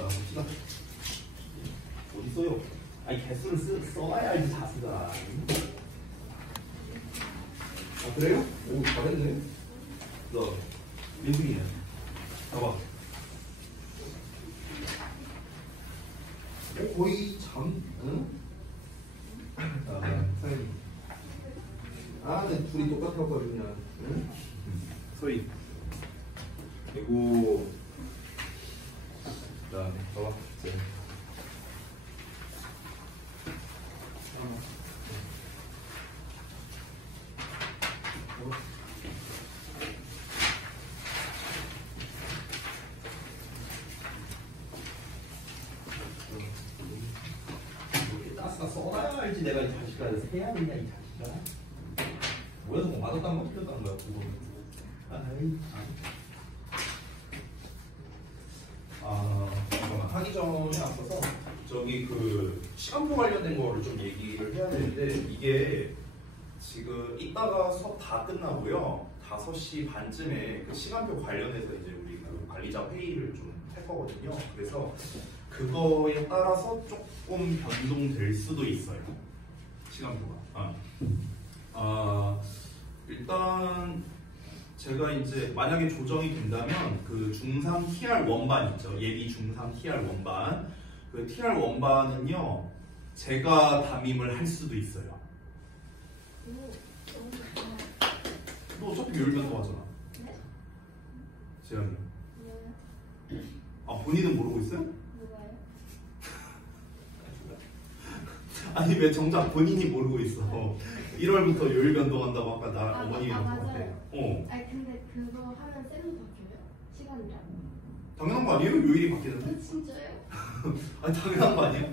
자, 봅시다. 어디 써요? 아니, 개수를 써야 알지 자수가. 아, 그래요? 오, 잘했네. 너, 민승이네. 봐봐. 거의 응? 사연이. 네, 둘이 똑같았거든요. 응? 소희. 그리고, 그 다음에, 봐봐. 이제. 써놔야 알지. 내가 이 자식아 해야 되냐 이 자식아. 뭐야 저거 맞았단 거 틀렸단 거야 그거. 잠깐만 하기 전에 앞서서 저기 그 시간표 관련된 거를 좀 얘기를 해야 되는데 이게 지금 이따가 수업 다 끝나고요 5시 반쯤에 그 시간표 관련해서 이제 우리 그 관리자 회의를 좀 할 거거든요. 그래서 그거에 따라서 조금 변동될 수도 있어요. 시간표가. 일단 제가 이제 만약에 조정이 된다면 그 중상 TR 원반 있죠. 예비 중상 TR 원반. 그 TR 원반은요. 제가 담임을 할 수도 있어요. 너 어차피 요일변동 하잖아. 재현이. 본인은 모르고 있어요? 뭐가요? 아니 왜 정작 본인이 모르고 있어? 1월부터 요일 변동한다고 아까 나 어머님이 맞아요. 아니 근데 그거 하면 쌤도 바뀌어요? 시간이랑? 당연한 거 아니에요? 요일이 바뀌는데? 진짜요? 아니 당연한 거 아니에요?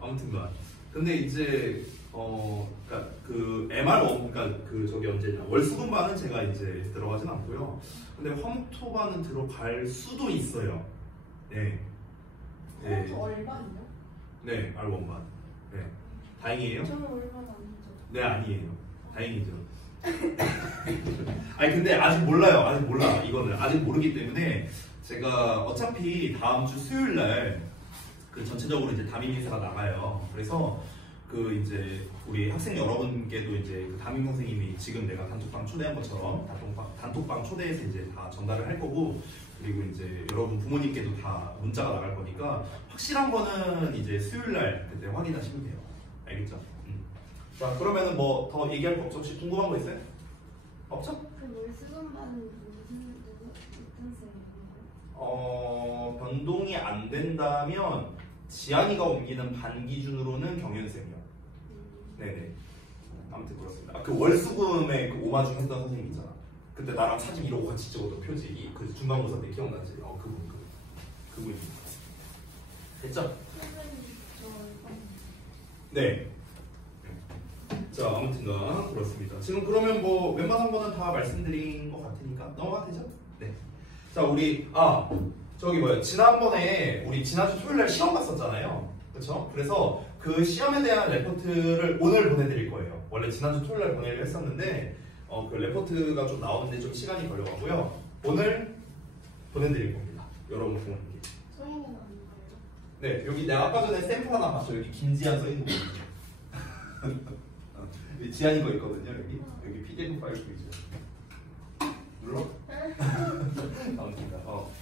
아무튼간 근데 이제 그러니까 그 MR1 그러니까 그 저기 언제냐 월수금반은 제가 이제 들어가진 않고요. 근데 화목토반은 들어갈 수도 있어요. 네. 네. 월반이요? 네, R1반. 네. 다행이에요? 저는 월반 아니죠. 네, 아니에요. 다행이죠. 아니 근데 아직 몰라요. 아직 몰라. 이거는 아직 모르기 때문에 제가 어차피 다음 주 수요일 날 그 전체적으로 이제 담임 인사가 나가요. 그래서 그 이제 우리 학생 여러분께도 이제 그 담임 선생님이 지금 내가 단톡방 초대한 것처럼 단톡방 초대해서 이제 다 전달을 할 거고 그리고 이제 여러분 부모님께도 다 문자가 나갈 거니까 확실한 거는 이제 수요일 날 그때 확인하시면 돼요. 알겠죠? 자 그러면은 뭐 더 얘기할 거 없죠? 혹시 궁금한 거 있어요? 없죠? 그 월수금반은 무슨 쌤이에요? 변동이 안 된다면 지안이가 옮기는 반 기준으로는 경윤쌤이요. 네네. 아무튼 그렇습니다. 그 월수금에 그 오마중 했던 선생님 있잖아. 그때 나랑 사진 이러고 같이 찍었던 표지. 그 중간고사 때 기억나지? 그분입니다. 됐죠? 네. 자 아무튼간 그렇습니다. 지금 그러면 뭐 웬만한 거는 다 말씀드린 것 같으니까 넘어가도 되죠? 네. 자 우리 저기 뭐야 지난번에 우리 지난주 토요일날 시험 봤었잖아요. 그렇죠? 그래서 그 시험에 대한 레포트를 오늘 보내드릴 거예요. 원래 지난주 토요일날 보내기로 했었는데 그 레포트가 좀 나오는데 좀 시간이 걸려가고요. 오늘 보내드릴 겁니다. 여러분 부모님께. 저희는 아닌가요? 네 여기 내가 아까 전에 샘플 하나 봤죠. 여기 김지한 써있는 거 있죠. 지안이 거 있거든요. 여기 PDF 파일 보이죠. 눌러? 아무튼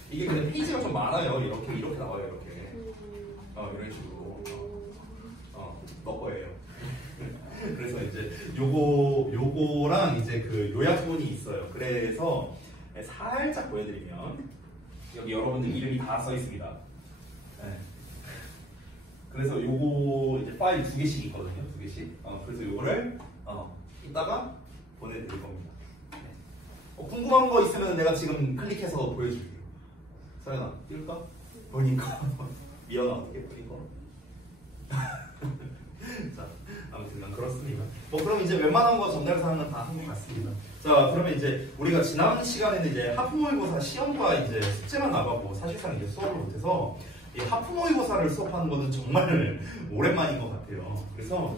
이게 근데 페이지가 좀 많아요. 이렇게 나와요. 이렇게 이런 식으로 너 거예요. 그래서 이제 요거랑 이제 그 요약본이 있어요. 그래서 살짝 보여드리면 여기 여러분들 이름이 다 써 있습니다. 네. 그래서 요거 이제 파일 2개씩 있거든요. 2개씩. 그래서 요거를 이따가 보내드릴 겁니다. 궁금한 거 있으면 내가 지금 클릭해서 보여줄게요. 서연아, 띄울까? 보니까 미연아 어떻게 보니까? 자, 아무튼 난 그렇습니다. 그럼 이제 웬만한 거 전달 사항은 다 한 것 같습니다. 자, 그러면 이제 우리가 지난 시간에는 이제 하프모의고사 시험과 이제 숙제만 나가고 사실상 이제 수업을 못해서 이 하프모의고사를 수업하는 거는 정말 오랜만인 것 같아요. 그래서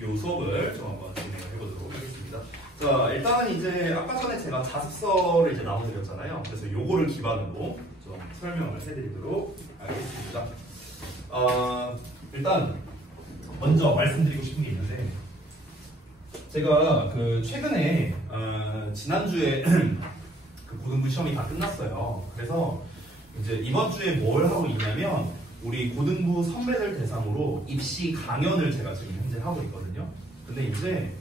이 수업을 좀 한번 진행해 보도록 하겠습니다. 자, 일단은 이제 아까 전에 제가 자습서를 이제 나눠드렸잖아요. 그래서 요거를 기반으로 좀 설명을 해드리도록 하겠습니다. 일단 먼저 말씀드리고 싶은 게 있는데 제가 그 최근에 지난주에 그 고등부 시험이 다 끝났어요. 그래서 이제 이번 주에 뭘 하고 있냐면 우리 고등부 선배들 대상으로 입시 강연을 제가 지금 현재 하고 있거든요. 근데 이제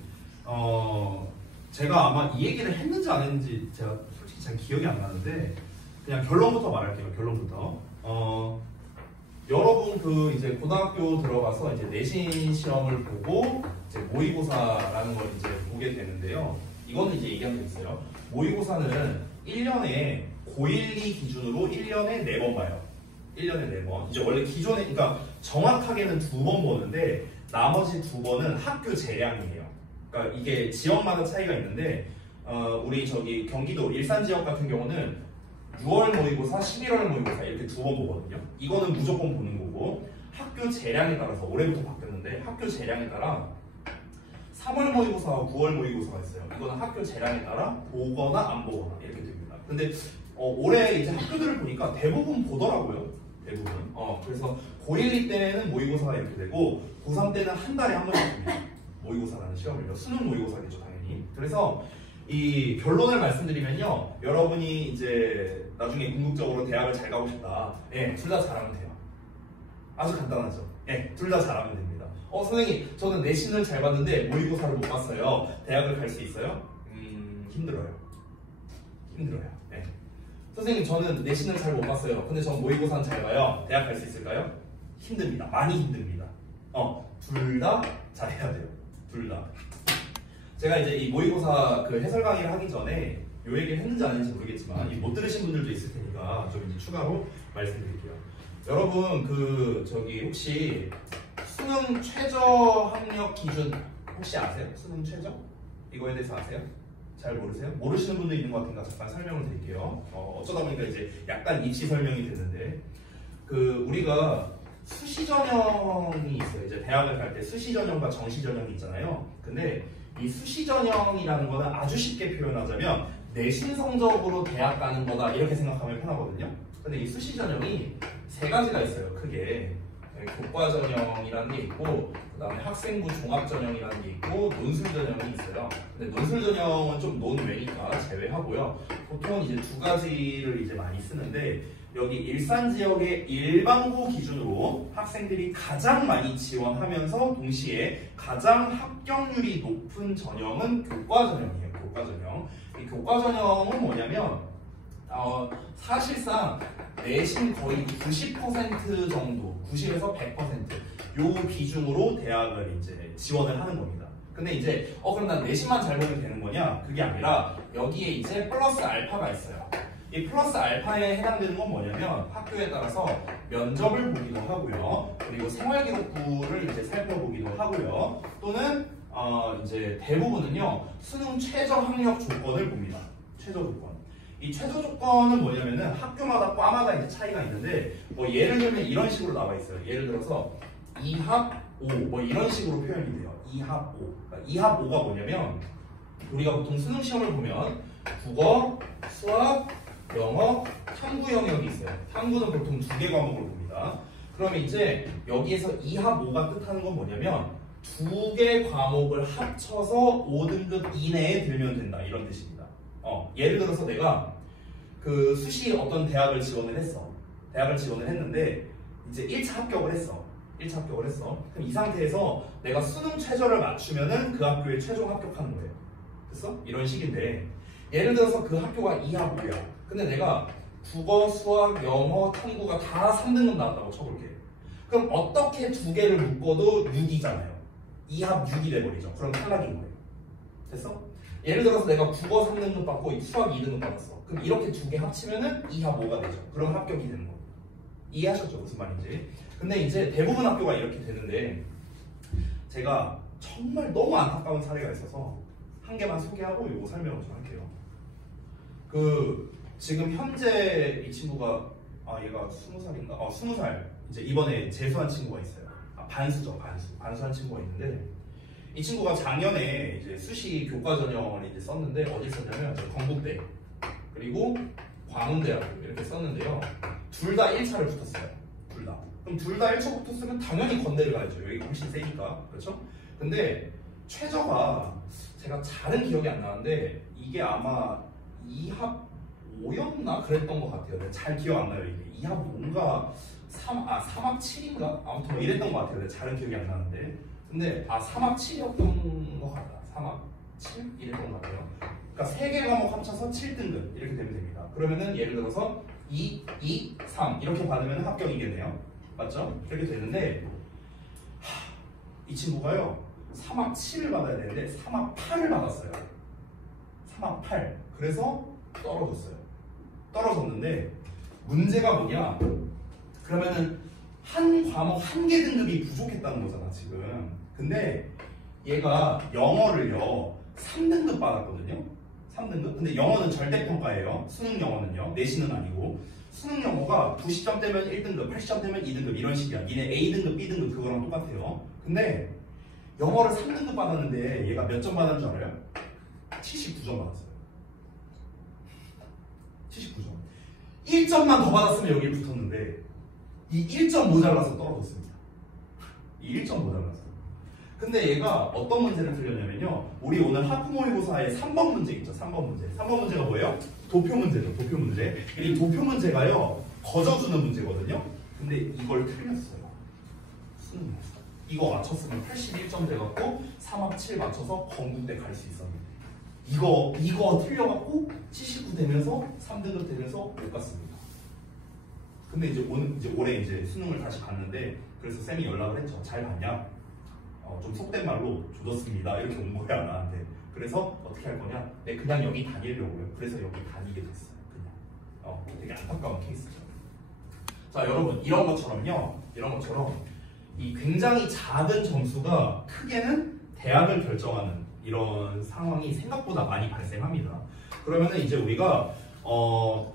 제가 아마 이 얘기를 했는지 안 했는지 제가 솔직히 잘 기억이 안 나는데 그냥 결론부터 말할게요. 결론부터. 여러분 그 이제 고등학교 들어가서 이제 내신 시험을 보고 이제 모의고사라는 걸 이제 보게 되는데요. 이거는 이제 얘기한 적 있어요. 모의고사는 1년에 고1, 2 기준으로 1년에 4번 봐요. 1년에 4번. 이제 원래 기존에 그러니까 정확하게는 2번 보는데 나머지 2번은 학교 재량이에요. 그러니까 이게 지역마다 차이가 있는데 우리 저기 경기도 일산 지역 같은 경우는 6월 모의고사, 11월 모의고사 이렇게 2번 보거든요. 이거는 무조건 보는 거고 학교 재량에 따라서 올해부터 바뀌었는데 학교 재량에 따라 3월 모의고사와 9월 모의고사가 있어요. 이거는 학교 재량에 따라 보거나 안 보거나 이렇게 됩니다. 근데 올해 이제 학교들을 보니까 대부분 보더라고요. 대부분. 그래서 고1, 2 때는 모의고사가 이렇게 되고 고3 때는 한 달에 한 번씩 봅니다. 모의고사라는 시험을요. 수능 모의고사겠죠, 당연히. 그래서 이 결론을 말씀드리면요. 여러분이 이제 나중에 궁극적으로 대학을 잘 가고 싶다. 예, 둘 다 잘하면 돼요. 아주 간단하죠. 예, 둘 다 잘하면 됩니다. 선생님, 저는 내신을 잘 봤는데 모의고사를 못 봤어요. 대학을 갈 수 있어요? 힘들어요. 힘들어요. 예. 선생님, 저는 내신을 잘 못 봤어요. 근데 전 모의고사는 잘 봐요. 대학 갈 수 있을까요? 힘듭니다. 많이 힘듭니다. 둘 다 잘해야 돼요. 둘 다. 제가 이제 이 모의고사 그 해설 강의를 하기 전에 요 얘기를 했는지 안 했는지 모르겠지만 못 들으신 분들도 있을 테니까 좀 이제 추가로 말씀드릴게요. 여러분 그 저기 혹시 수능 최저 학력 기준 혹시 아세요? 수능 최저? 이거에 대해서 아세요? 잘 모르세요? 모르시는 분도 있는 것 같으니까 잠깐 설명을 드릴게요. 어쩌다 보니까 이제 약간 입시 설명이 됐는데 그 우리가 수시 전형이 있어요. 이제 대학을 갈 때 수시 전형과 정시 전형이 있잖아요. 근데 이 수시 전형이라는 거는 아주 쉽게 표현하자면 내신 성적으로 대학 가는 거다 이렇게 생각하면 편하거든요. 근데 이 수시 전형이 세 가지가 있어요. 크게 교과 전형이라는 게 있고 그다음에 학생부 종합 전형이라는 게 있고 논술 전형이 있어요. 근데 논술 전형은 좀 논외니까 제외하고요. 보통 이제 두 가지를 이제 많이 쓰는데 여기 일산 지역의 일반고 기준으로 학생들이 가장 많이 지원하면서 동시에 가장 합격률이 높은 전형은 교과 전형이에요. 교과 전형. 이 교과 전형은 뭐냐면 사실상 내신 거의 90% 정도, 90에서 100% 요 비중으로 대학을 이제 지원을 하는 겁니다. 근데 이제 그럼 난 내신만 잘 보면 되는 거냐? 그게 아니라 여기에 이제 플러스 알파가 있어요. 이 플러스 알파에 해당되는 건 뭐냐면 학교에 따라서 면접을 보기도 하고요. 그리고 생활기록부를 이제 살펴보기도 하고요. 또는 이제 대부분은요 수능 최저 학력 조건을 봅니다. 최저 조건. 이 최저 조건은 뭐냐면은 학교마다 과마다 이제 차이가 있는데 뭐 예를 들면 이런 식으로 나와 있어요. 예를 들어서 2합 5 뭐 이런 식으로 표현이 돼요. 2합 5. 그러니까 2합 5가 뭐냐면 우리가 보통 수능 시험을 보면 국어, 수학, 영어, 탐구 영역이 있어요. 탐구는 보통 2개 과목을 봅니다. 그러면 이제 여기에서 2합 5가 뜻하는 건 뭐냐면 2개 과목을 합쳐서 5등급 이내에 들면 된다 이런 뜻입니다. 예를 들어서 내가 그 수시 어떤 대학을 지원을 했어. 대학을 지원을 했는데 이제 1차 합격을 했어. 1차 합격을 했어. 그럼 이 상태에서 내가 수능 최저를 맞추면은 그 학교에 최종 합격하는 거예요. 됐어? 이런 식인데 예를 들어서 그 학교가 2합 5야. 근데 내가 국어, 수학, 영어, 탐구가 다 3등급 나왔다고 쳐볼게. 그럼 어떻게 2개를 묶어도 6이잖아요. 2합 6이 돼버리죠. 그럼 탈락인 거예요. 됐어? 예를 들어서 내가 국어 3등급 받고 수학 2등급 받았어. 그럼 이렇게 2개 합치면은 2합 5가 되죠. 그럼 합격이 되는 거예요. 이해하셨죠? 무슨 말인지. 근데 이제 대부분 학교가 이렇게 되는데 제가 정말 너무 안타까운 사례가 있어서 한 개만 소개하고 이거 설명을 좀 할게요. 지금 현재 이 친구가 얘가 20살인가? 20살 이제 이번에 재수한 친구가 있어요. 반수죠. 반수한 친구가 있는데 이 친구가 작년에 이제 수시 교과 전형을 이제 썼는데 어디 썼냐면 건국대 그리고 광운대학교 이렇게 썼는데요. 둘 다 1차를 붙었어요. 둘 다. 그럼 둘 다 1차 붙었으면 당연히 건대를 가야죠. 여기 훨씬 세니까. 그렇죠? 근데 최저가 제가 잘은 기억이 안 나는데 이게 아마 2합 5였나 그랬던 것 같아요. 근데 잘 기억 안 나요. 이게 2합 뭔가 3합 7인가? 아무튼 뭐 이랬던 것 같아요. 근데 잘은 기억이 안 나는데 근데 3합 7이었던 것 같다. 3합 7? 이랬던 것 같아요. 그러니까 3개 과목 합쳐서 7등급 이렇게 되면 됩니다. 그러면은 예를 들어서 2, 2, 3 이렇게 받으면 합격이겠네요. 맞죠? 그렇게 되는데 이 친구가요 3합 7을 받아야 되는데 3합 8을 받았어요. 3합 8. 그래서 떨어졌어요. 떨어졌는데 문제가 뭐냐? 그러면은 한 과목 한 개 등급이 부족했다는 거잖아 지금. 근데 얘가 영어를요 3등급 받았거든요. 3등급? 근데 영어는 절대평가예요. 수능 영어는요. 내신은 아니고. 수능 영어가 90점 되면 1등급, 80점 되면 2등급 이런 식이야. 니네 A등급, B등급 그거랑 똑같아요. 근데 영어를 3등급 받았는데 얘가 몇 점 받았는 줄 알아요? 79점 받았어요. 79점. 1점만 더 받았으면 여기 붙었는데 이 1점 모자라서 떨어졌습니다. 이 1점 모자라서. 근데 얘가 어떤 문제를 틀렸냐면요. 우리 오늘 하프모의고사의 3번 문제 있죠. 3번 문제. 3번 문제가 뭐예요? 도표 문제죠. 도표 문제. 이 도표 문제가요. 거저주는 문제거든요. 근데 이걸 틀렸어요. 수능에서. 이거 맞췄으면 81점 돼갖고 3합 7 맞춰서 건국대 갈 수 있었는데 이거 틀려갖고 79 되면서 3등급 되면서 못 갔습니다. 근데 이제 올해 이제 수능을 다시 봤는데 그래서 쌤이 연락을 했죠. 잘 봤냐? 좀 속된 말로 조졌습니다. 이렇게 온 거야 나한테. 그래서 어떻게 할 거냐? 네, 그냥 여기 다니려고요. 그래서 여기 다니게 됐어요. 그냥. 되게 안타까운 케이스죠. 자, 여러분 이런 것처럼요. 이런 것처럼 이 굉장히 작은 점수가 크게는 대학을 결정하는 이런 상황이 생각보다 많이 발생합니다. 그러면은 이제 우리가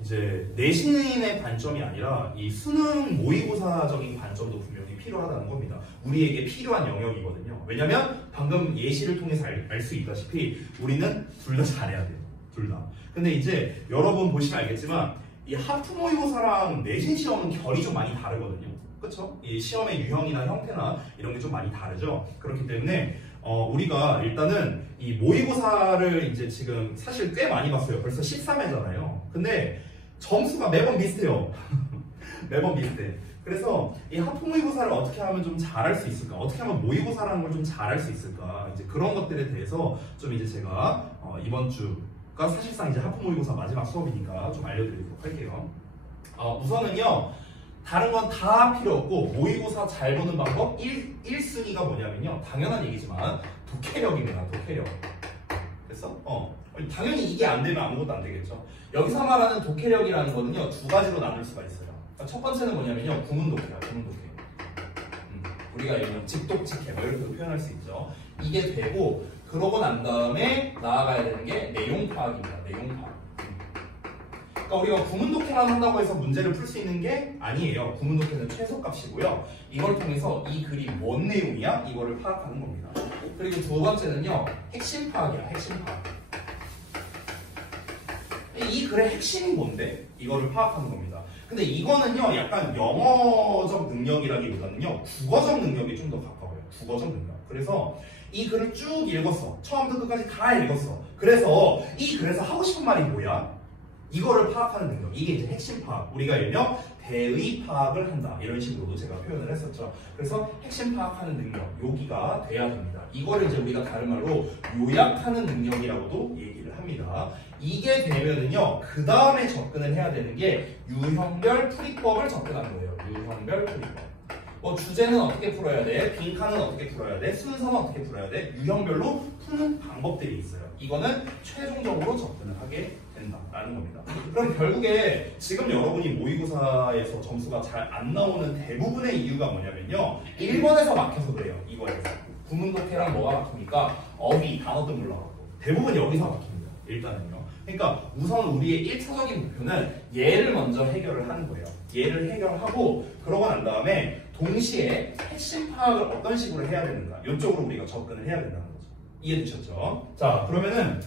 이제 내신의 관점이 아니라 이 수능 모의고사적인 관점도 분명히 필요하다는 겁니다. 우리에게 필요한 영역이거든요. 왜냐면 방금 예시를 통해서 알 수 있다시피 우리는 둘 다 잘해야 돼요. 둘 다. 근데 이제 여러분 보시면 알겠지만 이 하프 모의고사랑 내신 시험은 결이 좀 많이 다르거든요. 그쵸? 이 시험의 유형이나 형태나 이런 게 좀 많이 다르죠. 그렇기 때문에 우리가 일단은 이 모의고사를 이제 지금 사실 꽤 많이 봤어요. 벌써 13회잖아요. 근데 점수가 매번 비슷해요. 매번 비슷해. 그래서 이 하프 모의고사를 어떻게 하면 좀 잘할 수 있을까? 어떻게 하면 모의고사라는 걸 좀 잘할 수 있을까? 이제 그런 것들에 대해서 좀 이제 제가 이번 주가 사실상 이제 하프 모의고사 마지막 수업이니까 좀 알려드리도록 할게요. 우선은요. 다른 건 다 필요 없고 모의고사 잘 보는 방법 1순위가 뭐냐면요. 당연한 얘기지만 독해력입니다. 독해력. 됐어? 당연히 이게 안 되면 아무것도 안 되겠죠. 여기서 말하는 독해력이라는 거는요. 두 가지로 나눌 수가 있어요. 첫 번째는 뭐냐면요. 구문독해야. 구문독해. 우리가 이런 직독직해 뭐 이렇게도 표현할 수 있죠. 이게 되고 그러고 난 다음에 나아가야 되는 게 내용 파악입니다. 내용 파악. 그러니까 우리가 구문독해만 한다고 해서 문제를 풀 수 있는 게 아니에요. 구문독해는 최소값이고요. 이걸 통해서 이 글이 뭔 내용이야? 이거를 파악하는 겁니다. 그리고 두 번째는요. 핵심 파악이야. 핵심 파악. 이 글의 핵심이 뭔데? 이거를 파악하는 겁니다. 근데 이거는요. 약간 영어적 능력이라기보다는요. 국어적 능력이 좀 더 가까워요. 국어적 능력. 그래서 이 글을 쭉 읽었어. 처음부터 끝까지 다 읽었어. 그래서 이 글에서 하고 싶은 말이 뭐야? 이거를 파악하는 능력, 이게 이제 핵심 파악. 우리가 일명 대의 파악을 한다. 이런 식으로도 제가 표현을 했었죠. 그래서 핵심 파악하는 능력, 여기가 돼야 됩니다. 이거를 이제 우리가 다른 말로 요약하는 능력이라고도 얘기를 합니다. 이게 되면은요, 그 다음에 접근을 해야 되는 게 유형별 풀이법을 접근하는 거예요. 유형별 풀이법. 주제는 어떻게 풀어야 돼? 빈칸은 어떻게 풀어야 돼? 순서는 어떻게 풀어야 돼? 유형별로 푸는 방법들이 있어요. 이거는 최종적으로 접근을 하게 된다라는 겁니다. 그럼 결국에 지금 여러분이 모의고사에서 점수가 잘 안 나오는 대부분의 이유가 뭐냐면요. 1번에서 막혀서 그래요. 이거에서. 구문독해랑 뭐가 막힙니까? 어휘, 단어 등 올라가고. 대부분 여기서 막힙니다. 일단은요. 그러니까 우선 우리의 1차적인 목표는 얘를 먼저 해결을 하는 거예요. 얘를 해결하고 그러고 난 다음에 동시에 핵심 파악을 어떤 식으로 해야 되는가 이쪽으로 우리가 접근을 해야 된다는 거죠. 이해되셨죠? 자, 그러면은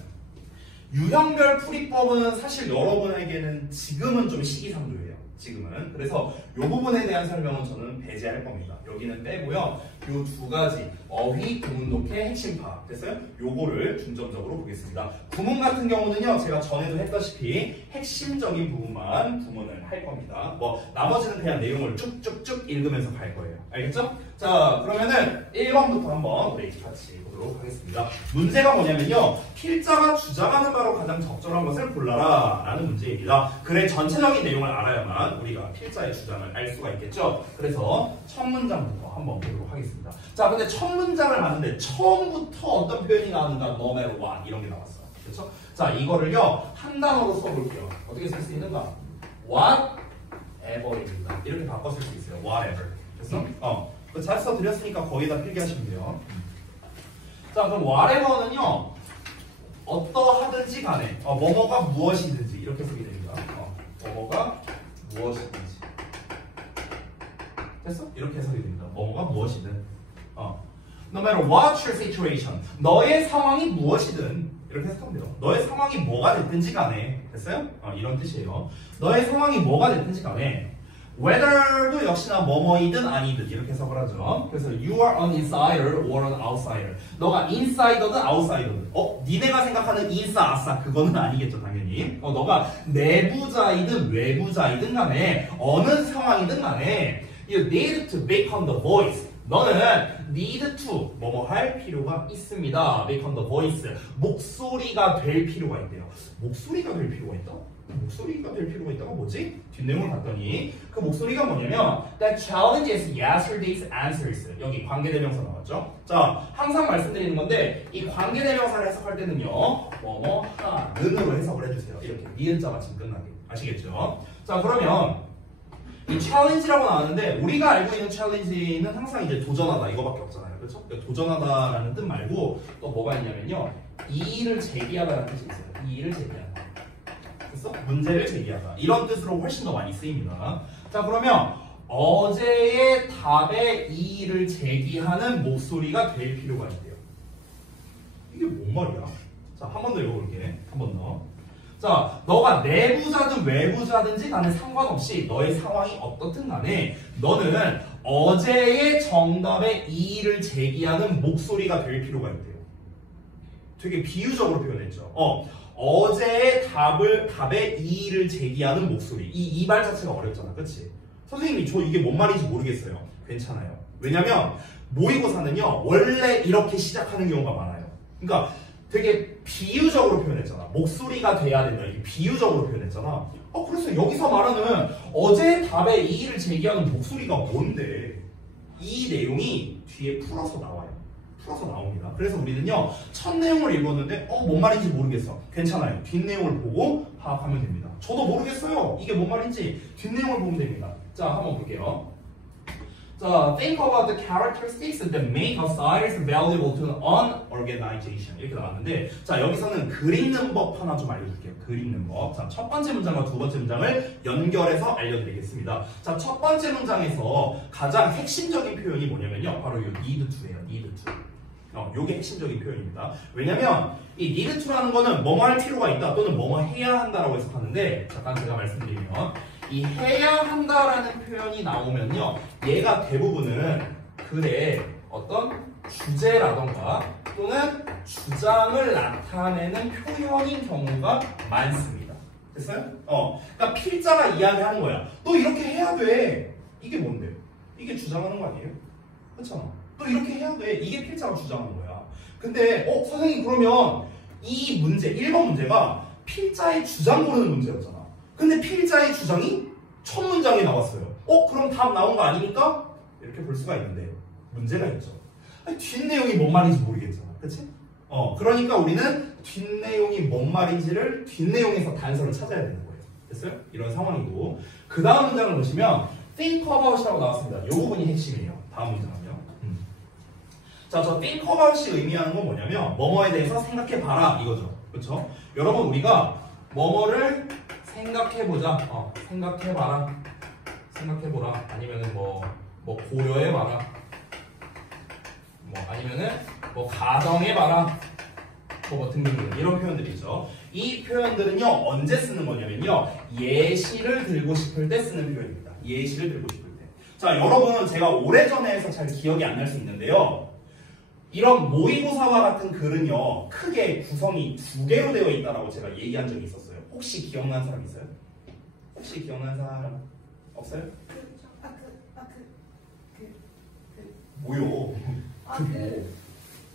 유형별 풀이법은 사실 여러분에게는 지금은 좀 시기상조예요. 지금은. 그래서 이 부분에 대한 설명은 저는 배제할 겁니다. 여기는 빼고요. 요 두 가지 어휘, 구문, 독해, 핵심 파악 됐어요? 요거를 중점적으로 보겠습니다. 구문 같은 경우는요, 제가 전에도 했다시피 핵심적인 부분만 구문을 할 겁니다. 뭐 나머지는 그냥 내용을 쭉쭉쭉 읽으면서 갈 거예요. 알겠죠? 자, 그러면은 1번부터 한번 우리 같이 보도록 하겠습니다. 문제가 뭐냐면요, 필자가 주장하는 바로 가장 적절한 것을 골라라 라는 문제입니다. 글의 전체적인 내용을 알아야만 우리가 필자의 주장을 알 수가 있겠죠. 그래서 첫 문장부터 한번 보도록 하겠습니다. 자, 근데 첫 문장을 하는데 처음부터 어떤 표현이 나오는가, no matter what 이런 게 나왔어요. 그렇죠? 자, 이거를요 한 단어로 써볼게요. 어떻게 쓸 수 있는가? whatever입니다. 이렇게 바꿔 쓸 수 있어요. whatever. 됐어? 잘 써드렸으니까 거의 다 필기하시면 돼요. 자, 그럼 whatever는요 어떠하든지 간에 뭐뭐가 무엇이든지 이렇게 쓰게 됩니다. 뭐뭐가 무엇이든지. 됐어? 이렇게 해석이 됩니다. 뭐뭐가 무엇이든. No matter what your situation. 너의 상황이 무엇이든 이렇게 해석하면 돼요. 너의 상황이 뭐가 됐든지 간에. 됐어요? 이런 뜻이에요. 너의 상황이 뭐가 됐든지 간에 whether도 역시나 뭐뭐이든 아니든 이렇게 해석을 하죠. 그래서 you are an insider or an outsider. 너가 insider든 outsider든. 니네가 생각하는 인싸 아싸 그거는 아니겠죠 당연히. 너가 내부자이든 외부자이든 간에 어느 상황이든 간에 you need to become the voice. 너는 need to 뭐뭐 할 필요가 있습니다. become the voice. 목소리가 될 필요가 있대요. 목소리가 될 필요가 있다? 목소리가 될 필요가 있다가 뭐지? 뒷내용을 봤더니 그 목소리가 뭐냐면 that challenges yesterday's answers. 여기 관계대명사 나왔죠? 자, 항상 말씀드리는 건데 이 관계대명사를 해석할 때는요 뭐뭐 하는으로 해석을 해주세요. 이렇게 니은자가 지금 끝나게. 아시겠죠? 자, 그러면 이 challenge라고 나왔는데 우리가 알고 있는 challenge는 항상 이제 도전하다 이거밖에 없잖아요. 그렇죠? 도전하다라는 뜻 말고 또 뭐가 있냐면요 이의를 제기하다라는 뜻이 있어요. 이의를 제기하다. 그래서 문제를 제기하다. 이런 뜻으로 훨씬 더 많이 쓰입니다. 자, 그러면 어제의 답에 이의를 제기하는 목소리가 될 필요가 있대요. 이게 뭔 말이야? 자, 한 번 더 읽어볼게. 한 번 더. 자, 너가 내부자든 외부자든지 간에 상관없이 너의 상황이 어떻든 간에 너는 어제의 정답에 이의를 제기하는 목소리가 될 필요가 있대요. 되게 비유적으로 표현했죠. 어제의 답에 이의를 제기하는 목소리. 이 말 자체가 어렵잖아. 그치? 선생님이 저 이게 뭔 말인지 모르겠어요. 괜찮아요. 왜냐면 모의고사는요 원래 이렇게 시작하는 경우가 많아요. 그러니까 되게 비유적으로 표현했잖아. 목소리가 돼야 된다. 이게 비유적으로 표현했잖아. 그래서 여기서 말하는 어제의 답에 이의를 제기하는 목소리가 뭔데? 이 내용이 뒤에 풀어서 나와요. 풀어서 나옵니다. 그래서 우리는요 첫 내용을 읽었는데 뭔 말인지 모르겠어. 괜찮아요. 뒷내용을 보고 파악하면 됩니다. 저도 모르겠어요. 이게 뭔 말인지 뒷내용을 보면 됩니다. 자, 한번 볼게요. 자, think about the characteristics that make outsiders valuable to an organization. 이렇게 나왔는데, 자, 여기서는 글 읽는 법 하나 좀 알려줄게요. 글 읽는 법. 자, 첫 번째 문장과 두 번째 문장을 연결해서 알려드리겠습니다. 자, 첫 번째 문장에서 가장 핵심적인 표현이 뭐냐면요. 바로 이 need to예요. need to. 요게 핵심적인 표현입니다. 왜냐면 이 need to라는 거는 뭐뭐 할 필요가 있다 또는 뭐뭐 해야 한다라고 해석하는데, 잠깐 제가 말씀드리면 이 해야 한다라는 표현이 나오면요 얘가 대부분은 글의 어떤 주제라던가 또는 주장을 나타내는 표현인 경우가 많습니다. 됐어요? 그러니까 필자가 이야기하는 거야. 또 이렇게 해야 돼. 이게 뭔데? 이게 주장하는 거 아니에요? 그렇잖아. 또 이렇게 해야 돼. 이게 필자가 주장하는 거야. 근데 선생님 그러면 이 문제 1번 문제가 필자의 주장 고르는 문제였잖아. 근데 필자의 주장이 첫 문장에 나왔어요. 그럼 답 나온 거 아닙니까? 이렇게 볼 수가 있는데 문제가 있죠. 뒷내용이 뭔 말인지 모르겠잖아. 그치? 그러니까 우리는 뒷내용이 뭔 말인지를 뒷내용에서 단서를 찾아야 되는 거예요. 됐어요? 이런 상황이고 그 다음 문장을 보시면 think about이라고 나왔습니다. 이 부분이 핵심이에요. 다음 문장은요. 자, 저 think about이 의미하는 건 뭐냐면 뭐뭐에 대해서 생각해봐라 이거죠. 그렇죠? 여러분 우리가 뭐뭐를 생각해보자. 생각해봐라. 생각해보라. 아니면은 뭐 고려해봐라. 아니면은 가정해봐라. 뭐 같은 경우는 이런 표현들이죠. 이 표현들은요 언제 쓰는 거냐면요 예시를 들고 싶을 때 쓰는 표현입니다. 예시를 들고 싶을 때. 자 여러분은 제가 오래전에 해서 잘 기억이 안 날 수 있는데요. 이런 모의고사와 같은 글은요 크게 구성이 두 개로 되어 있다라고 제가 얘기한 적이 있었어요. 혹시 기억나는 사람 있어요? 혹시 기억나는 사람 없어요? 뭐요?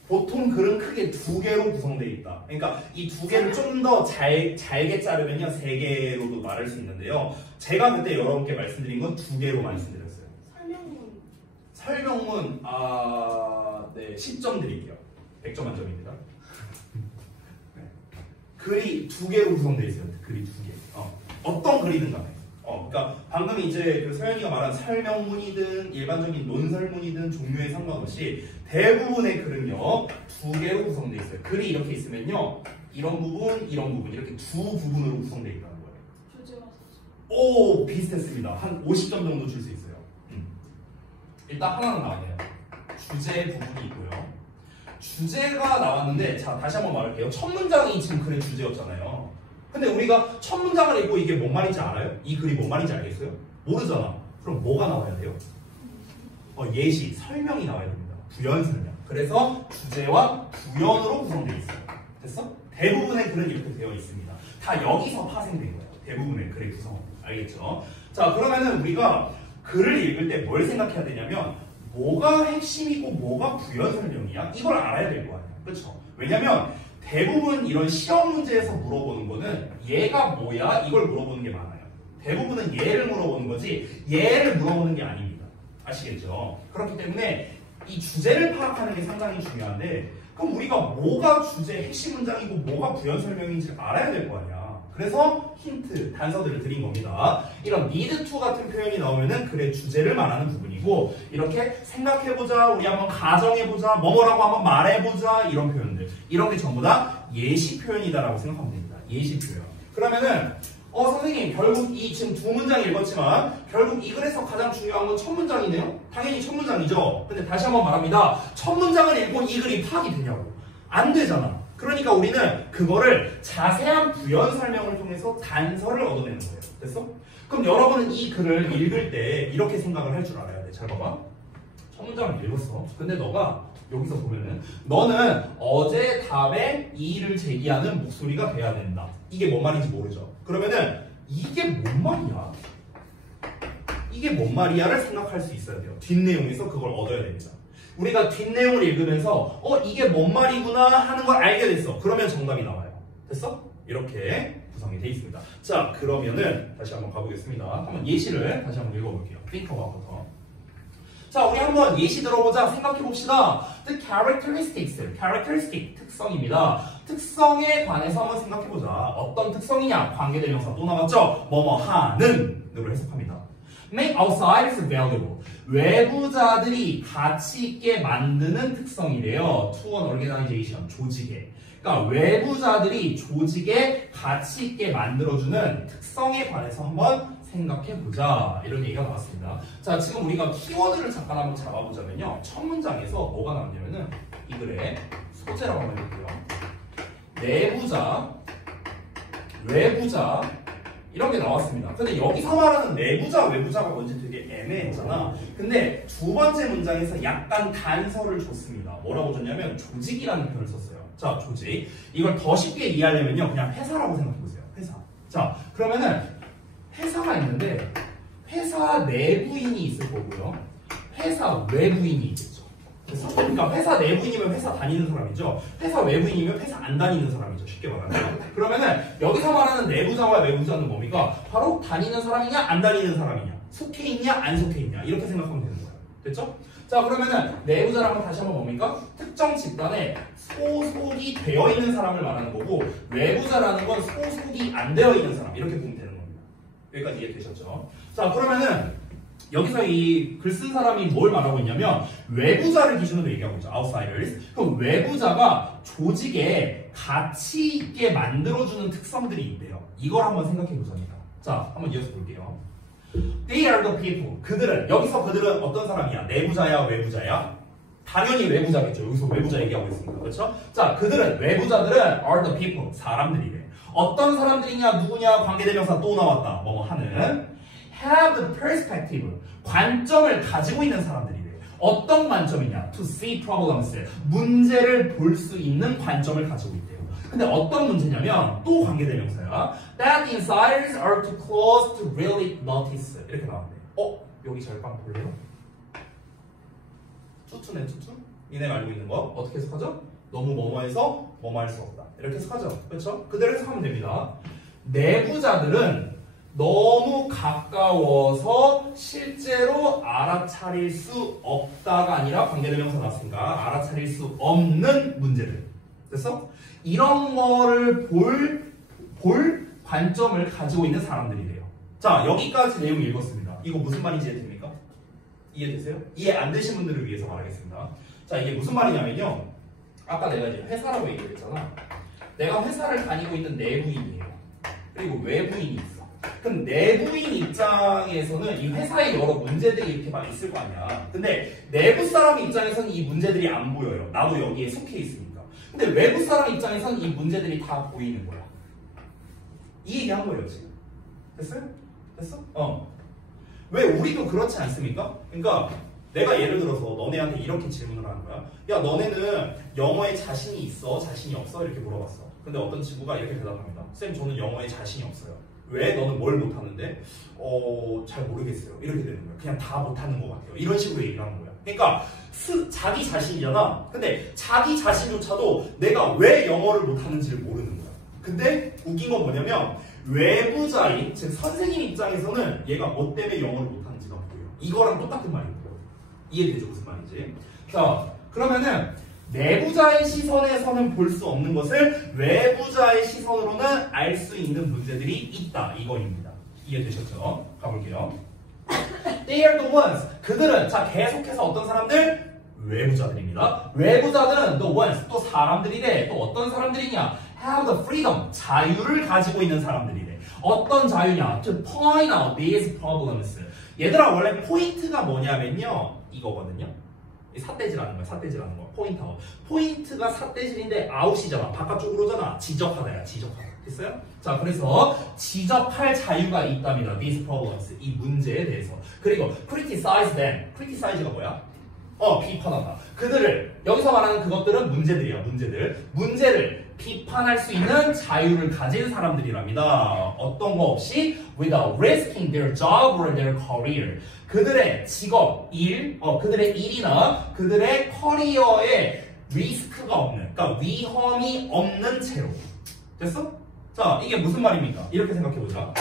보통 글은 크게 두 개로 구성되어 있다. 그러니까 이 두 개를 좀 더 잘게 자르면요 세 개로도 말할 수 있는데요. 제가 그때 여러분께 말씀드린 건 두 개로 말씀드렸어요. 설명문 네 10점 드릴게요. 100점 만점입니다. 네. 글이 두 개로 구성되어 있어요. 글이 두 개. 어떤 글이든 간에. 그러니까 방금 이제 그 소연이가 말한 설명문이든 일반적인 논설문이든 종류에 상관없이 대부분의 글은요 두 개로 구성되어 있어요. 글이 이렇게 있으면요 이런 부분 이렇게 두 부분으로 구성되어 있다는 거예요. 오 비슷했습니다. 한 50점 정도 줄 수 있어요. 일단 하나는 나와요. 주제 부분이 있고요. 주제가 나왔는데 자 다시 한번 말할게요. 첫 문장이 지금 글의 주제였잖아요. 근데 우리가 첫 문장을 읽고 이게 뭔 말인지 알아요? 이 글이 뭔 말인지 알겠어요? 모르잖아. 그럼 뭐가 나와야 돼요? 예시, 설명이 나와야 됩니다. 부연 설명. 그래서 주제와 부연으로 구성되어 있어요. 됐어? 대부분의 글은 이렇게 되어 있습니다. 다 여기서 파생된 거예요. 대부분의 글의 구성. 알겠죠? 자, 그러면은 우리가 글을 읽을 때 뭘 생각해야 되냐면 뭐가 핵심이고 뭐가 부연 설명이야? 이걸 알아야 될 거 아니야. 그렇죠? 왜냐면 대부분 이런 시험 문제에서 물어보는 거는 얘가 뭐야? 이걸 물어보는 게 많아요. 대부분은 얘를 물어보는 거지 얘를 물어보는 게 아닙니다. 아시겠죠? 그렇기 때문에 이 주제를 파악하는 게 상당히 중요한데 그럼 우리가 뭐가 주제 핵심 문장이고 뭐가 부연 설명인지 알아야 될 거 아니야. 그래서 힌트, 단서들을 드린 겁니다. 이런 need to 같은 표현이 나오면은 글의 주제를 말하는 부분이고 이렇게 생각해보자, 우리 한번 가정해보자, 뭐뭐라고 한번 말해보자 이런 표현들 이런 게 전부 다 예시 표현이다라고 생각하면 됩니다. 예시 표현. 그러면은 선생님 결국 이 지금 두 문장 읽었지만 결국 이 글에서 가장 중요한 건 첫 문장이네요? 당연히 첫 문장이죠. 근데 다시 한번 말합니다. 첫 문장을 읽고 이 글이 파악이 되냐고? 안 되잖아. 그러니까 우리는 그거를 자세한 부연 설명을 통해서 단서를 얻어내는 거예요. 됐어? 그럼 여러분은 이 글을 읽을 때 이렇게 생각을 할 줄 알아야 돼. 잘 봐봐. 첫 문장을 읽었어. 근데 너가 여기서 보면은 너는 어제 답에 이의를 제기하는 목소리가 돼야 된다. 이게 뭔 말인지 모르죠. 그러면은 이게 뭔 말이야? 이게 뭔 말이야를 생각할 수 있어야 돼요. 뒷내용에서 그걸 얻어야 됩니다. 우리가 뒷내용을 읽으면서 이게 뭔 말이구나 하는 걸 알게 됐어. 그러면 정답이 나와요. 됐어? 이렇게 구성이 돼 있습니다. 자, 그러면은 다시 한번 가보겠습니다. 한번 예시를 다시 한번 읽어볼게요. think about부터. 자, 우리 한번 예시 들어보자. 생각해봅시다. The characteristic, 특성입니다. 특성에 관해서 한번 생각해보자. 어떤 특성이냐? 관계대명사 또 나왔죠? 뭐뭐 하는 으로 해석합니다. Make outsiders valuable. 외부자들이 가치 있게 만드는 특성이래요. To an organization, 조직에. 그러니까 외부자들이 조직에 가치 있게 만들어주는 특성에 관해서 한번 생각해보자. 이런 얘기가 나왔습니다. 자, 지금 우리가 키워드를 잠깐 한번 잡아보자면요. 첫 문장에서 뭐가 나왔냐면은 이 글의 소재라고 한번 해볼게요. 내부자, 외부자 이런 게 나왔습니다. 근데 여기서 말하는 내부자, 외부자가 뭔지 되게 애매했잖아. 근데 두 번째 문장에서 약간 단서를 줬습니다. 뭐라고 줬냐면 조직이라는 표현을 썼어요. 자, 조직. 이걸 더 쉽게 이해하려면요. 그냥 회사라고 생각해보세요. 회사. 자, 그러면은 회사가 있는데 회사 내부인이 있을 거고요. 회사 외부인이 있겠죠. 그러니까 회사 내부인이면 회사 다니는 사람이죠. 회사 외부인이면 회사 안 다니는 사람이죠. 쉽게 말하면. 그러면은 여기서 말하는 내부자와 외부자는 뭡니까? 바로 다니는 사람이냐 안 다니는 사람이냐, 속해 있냐 안 속해 있냐 이렇게 생각하면 되는 거예요. 됐죠? 자, 그러면은 내부자라면 다시 한번 뭡니까? 특정 집단에 소속이 되어 있는 사람을 말하는 거고 외부자라는 건 소속이 안 되어 있는 사람 이렇게 보면 되는 겁니다. 여기까지 이해되셨죠? 자, 그러면은 여기서 이 글 쓴 사람이 뭘 말하고 있냐면 외부자를 기준으로 얘기하고 있죠. outsiders. 그럼 외부자가 조직에 가치 있게 만들어주는 특성들이 있대요. 이걸 한번 생각해 보자입니다. 자, 한번 이어서 볼게요. They are the people. 그들은, 여기서 그들은 어떤 사람이야? 내부자야, 외부자야? 당연히 외부자겠죠. 여기서 외부자 얘기하고 있으니까. 그렇죠? 자, 외부자들은 are the people. 사람들이래. 어떤 사람들이냐, 누구냐, 관계대명사 또 나왔다. 뭐뭐 하는. have the perspective. 관점을 가지고 있는 사람들이래. 어떤 관점이냐? to see problems. 문제를 볼 수 있는 관점을 가지고 있대요. 근데 어떤 문제냐면 또 관계대명사야. That insiders are too close to really notice. 이렇게 나왔네. 여기 절방 볼래요? 투투네 투투? 니네 알고 있는 거 어떻게 해석하죠? 너무 뭐뭐해서 뭐뭐 할 수 없다. 이렇게 해석하죠. 그렇죠? 그대로 해석하면 됩니다. 내부자들은 너무 가까워서 실제로 알아차릴 수 없다가 아니라 관계대명사 나왔으니까 알아차릴 수 없는 문제들. 됐어? 이런 거를 볼 관점을 가지고 있는 사람들이래요. 자, 여기까지 내용 읽었습니다. 이거 무슨 말인지 이해됩니까? 이해되세요? 이해 안 되신 분들을 위해서 말하겠습니다. 자, 이게 무슨 말이냐면요. 아까 내가 이제 회사라고 얘기했잖아. 내가 회사를 다니고 있는 내부인이에요. 그리고 외부인이 있어. 그럼 내부인 입장에서는 이 회사에 여러 문제들이 이렇게 막 있을 거 아니야. 근데 내부 사람 입장에서는 이 문제들이 안 보여요. 나도 여기에 속해 있으니까. 근데 외부 사람 입장에서는 이 문제들이 다 보이는 거야. 이 얘기한 거예요, 지금. 됐어요? 됐어? 왜 우리도 그렇지 않습니까? 그러니까 내가 예를 들어서 너네한테 이렇게 질문을 하는 거야. 야, 너네는 영어에 자신이 있어? 자신이 없어? 이렇게 물어봤어. 근데 어떤 친구가 이렇게 대답합니다. 쌤, 저는 영어에 자신이 없어요. 왜? 너는 뭘 못하는데? 잘 모르겠어요. 이렇게 되는 거야. 그냥 다 못하는 것 같아요. 이런 식으로 얘기를 하는 거야. 그러니까 자기 자신이잖아. 근데 자기 자신조차도 내가 왜 영어를 못하는지를 모르는 거야. 근데 웃긴 건 뭐냐면 외부자인, 즉 선생님 입장에서는 얘가 뭐 때문에 영어를 못하는지가 보여요. 이거랑 똑같은 말이에요. 이해되죠? 무슨 말인지? 자, 그러면은 내부자의 시선에서는 볼 수 없는 것을 외부자의 시선으로는 알 수 있는 문제들이 있다. 이거입니다. 이해되셨죠? 가볼게요. They are the ones. 그들은, 자, 계속해서 어떤 사람들? 외부자들입니다. 외부자들은 the ones, 또 사람들이래. 또 어떤 사람들이냐? Have the freedom, 자유를 가지고 있는 사람들이래. 어떤 자유냐? To point out these problems. 얘들아, 원래 포인트가 뭐냐면요. 이거거든요. 삿대질하는 거야. 삿대질하는 거. 포인트 아웃. 포인트가 삿대질인데 아웃이잖아. 바깥쪽으로잖아. 지적하다야. 지적하다. 됐어요? 자, 그래서 지적할 자유가 있답니다. These problems. 이 문제에 대해서. 그리고 criticize them. criticize가 뭐야? 비판하다. 그들을, 여기서 말하는 그것들은 문제들이야. 문제를 비판할 수 있는 자유를 가진 사람들이랍니다. 어떤 거 없이 without risking their job or their career. 그들의 직업, 그들의 일이나 그들의 커리어에 리스크가 없는, 그러니까 위험이 없는 채로. 됐어? 자, 이게 무슨 말입니까? 이렇게 생각해보자.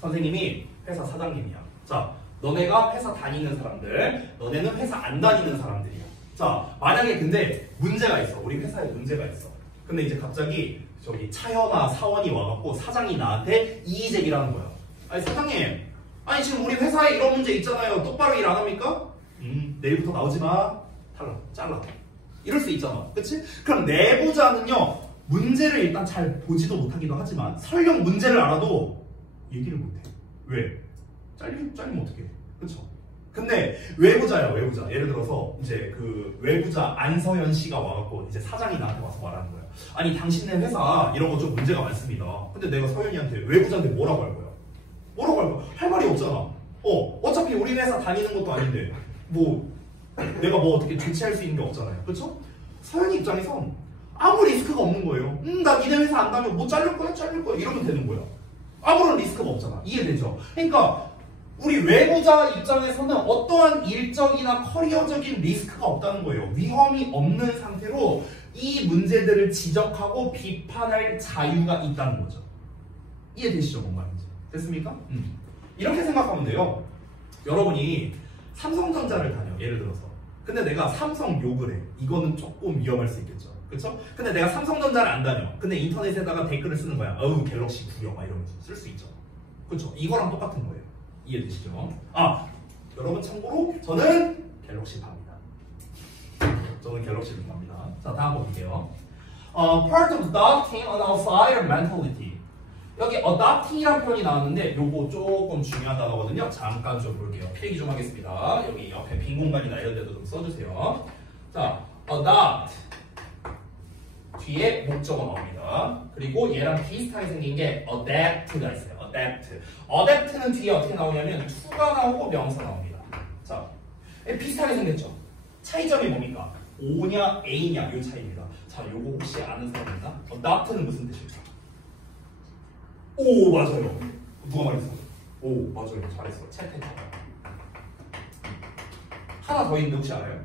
선생님이 회사 사장님이야. 자, 너네가 회사 다니는 사람들, 너네는 회사 안 다니는 사람들이야. 자, 만약에 근데 문제가 있어. 우리 회사에 문제가 있어. 근데 이제 갑자기 저기 차현아 사원이 와갖고 사장이 나한테 이의 제기를 하는 거야. 아니 사장님, 아니 지금 우리 회사에 이런 문제 있잖아요. 똑바로 일 안 합니까? 내일부터 나오지 마. 탈락, 잘라. 이럴 수 있잖아. 그치? 그럼 내부자는요, 문제를 일단 잘 보지도 못하기도 하지만 설령 문제를 알아도 얘기를 못해. 왜? 잘리면 어떡해. 그쵸? 근데 외부자야, 외부자. 예를 들어서 이제 그 외부자 안서연 씨가 와갖고 이제 사장이 나한테 와서 말하는 거야. 아니 당신네 회사 이런 거 좀 문제가 많습니다. 근데 내가 서연이한테 외부자한테 뭐라고 할 거야? 뭐라고 할 거야? 할 말이 없잖아. 어차피 우리 회사 다니는 것도 아닌데 뭐 내가 뭐 어떻게 조치할 수 있는 게 없잖아요. 그렇죠? 서연이 입장에선 아무 리스크가 없는 거예요. 나 니네 회사 안 다니면 뭐 잘릴 거야 이러면 되는 거야. 아무런 리스크가 없잖아. 이해되죠? 그러니까 우리 외부자 입장에서는 어떠한 일적이나 커리어적인 리스크가 없다는 거예요. 위험이 없는 상태로 이 문제들을 지적하고 비판할 자유가 있다는 거죠. 이해되시죠? 뭔 말인지. 됐습니까? 이렇게 생각하면 돼요. 여러분이 삼성전자를 다녀. 예를 들어서. 근데 내가 삼성 욕을 해. 이거는 조금 위험할 수 있겠죠. 그쵸? 근데 내가 삼성전자를 안 다녀. 근데 인터넷에다가 댓글을 쓰는 거야. 어우 갤럭시 구려 막 이러면서 쓸 수 있죠. 그쵸? 이거랑 똑같은 거예요. 이해되시죠? 여러분 참고로 저는 갤럭시파입니다. 저는 갤럭시를 팝니다. 자, 다음 볼게요. Part of adopting an outsider mentality. 여기 adopting이라는 표현이 나왔는데 요거 조금 중요한 단어거든요. 잠깐 좀 볼게요. 필기 좀 하겠습니다. 여기 옆에 빈 공간이나 이런 데도 좀 써주세요. 자, adopt 뒤에 목적어 나옵니다. 그리고 얘랑 비슷하게 생긴 게 adapt가 있어요. adapt는 뒤에 어떻게 나오냐면 to가 나오고 명사 나옵니다. 자, 비슷하게 생겼죠? 차이점이 뭡니까? O냐 A냐 이 차이입니다. 자, 요거 혹시 아는 사람 있나? adopt는 무슨 뜻일까? 오, 맞아요. 누가 말했어? 오, 맞아요. 잘했어. 채택. 하나 더 있는데 혹시 알아요?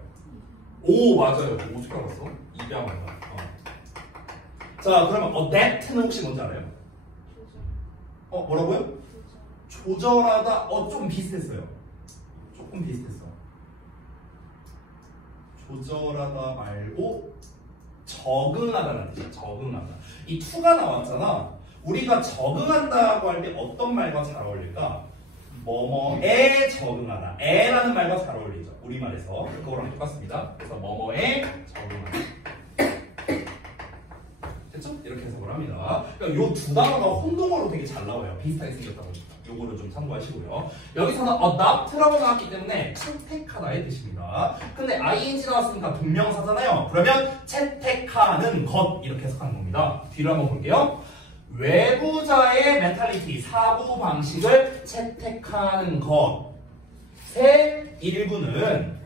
오, 맞아요. 어떻게 알았어? 입양한다. 자, 그러면 adapt는 혹시 뭔지 알아요? 뭐라고요? 조절하다. 조금 비슷했어요. 조금 비슷했어. 조절하다 말고 적응하다라는 뜻이야. 적응하다. 이 to가 나왔잖아. 우리가 적응한다고 할 때 어떤 말과 잘 어울릴까? 뭐뭐에 적응하다. 에라는 말과 잘 어울리죠. 우리말에서. 그거랑 똑같습니다. 그래서 뭐뭐에 적응하다. 됐죠? 이렇게 해석을 합니다. 그러니까 요 두 단어가 혼동어로 되게 잘 나와요. 비슷하게 생겼다 보니까. 요거를 좀 참고하시고요. 여기서는 adopt라고 나왔기 때문에 채택하다의 뜻입니다. 근데 ing 나왔으니까 동명사잖아요. 그러면 채택하는 것 이렇게 해석하는 겁니다. 뒤로 한번 볼게요. 외부자의 멘탈리티, 사고 방식을 채택하는 것의 일부는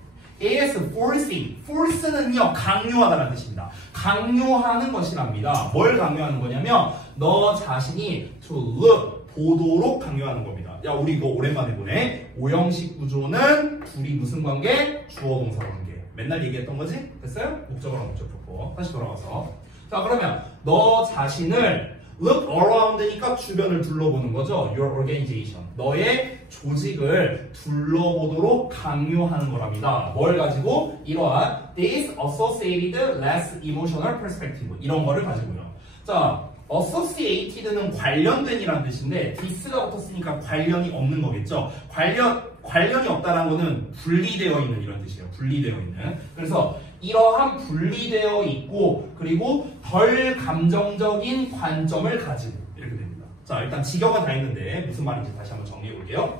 is forcing, force는요 강요하다라는 뜻입니다. 강요하는 것이랍니다. 뭘 강요하는 거냐면 너 자신이 to look, 보도록 강요하는 겁니다. 야, 우리 이거 오랜만에 보네. 오형식 구조는 둘이 무슨 관계? 주어 동사 관계. 맨날 얘기했던 거지? 됐어요? 목적어랑 목적격보. 다시 돌아와서. 자, 그러면 너 자신을 look around니까 주변을 둘러보는 거죠. Your organization. 너의 조직을 둘러보도록 강요하는 거랍니다. 뭘 가지고? 이러한 this associated less emotional perspective. 이런 거를 가지고요. 자, associated는 관련된이라는 뜻인데 this가 붙었으니까 관련이 없는 거겠죠. 관련이 없다는 거는 분리되어 있는 이런 뜻이에요. 분리되어 있는. 그래서 이러한 분리되어 있고 그리고 덜 감정적인 관점을 가지고 이렇게 됩니다. 자, 일단 직역은 다 했는데 무슨 말인지 다시 한번 정리해 볼게요.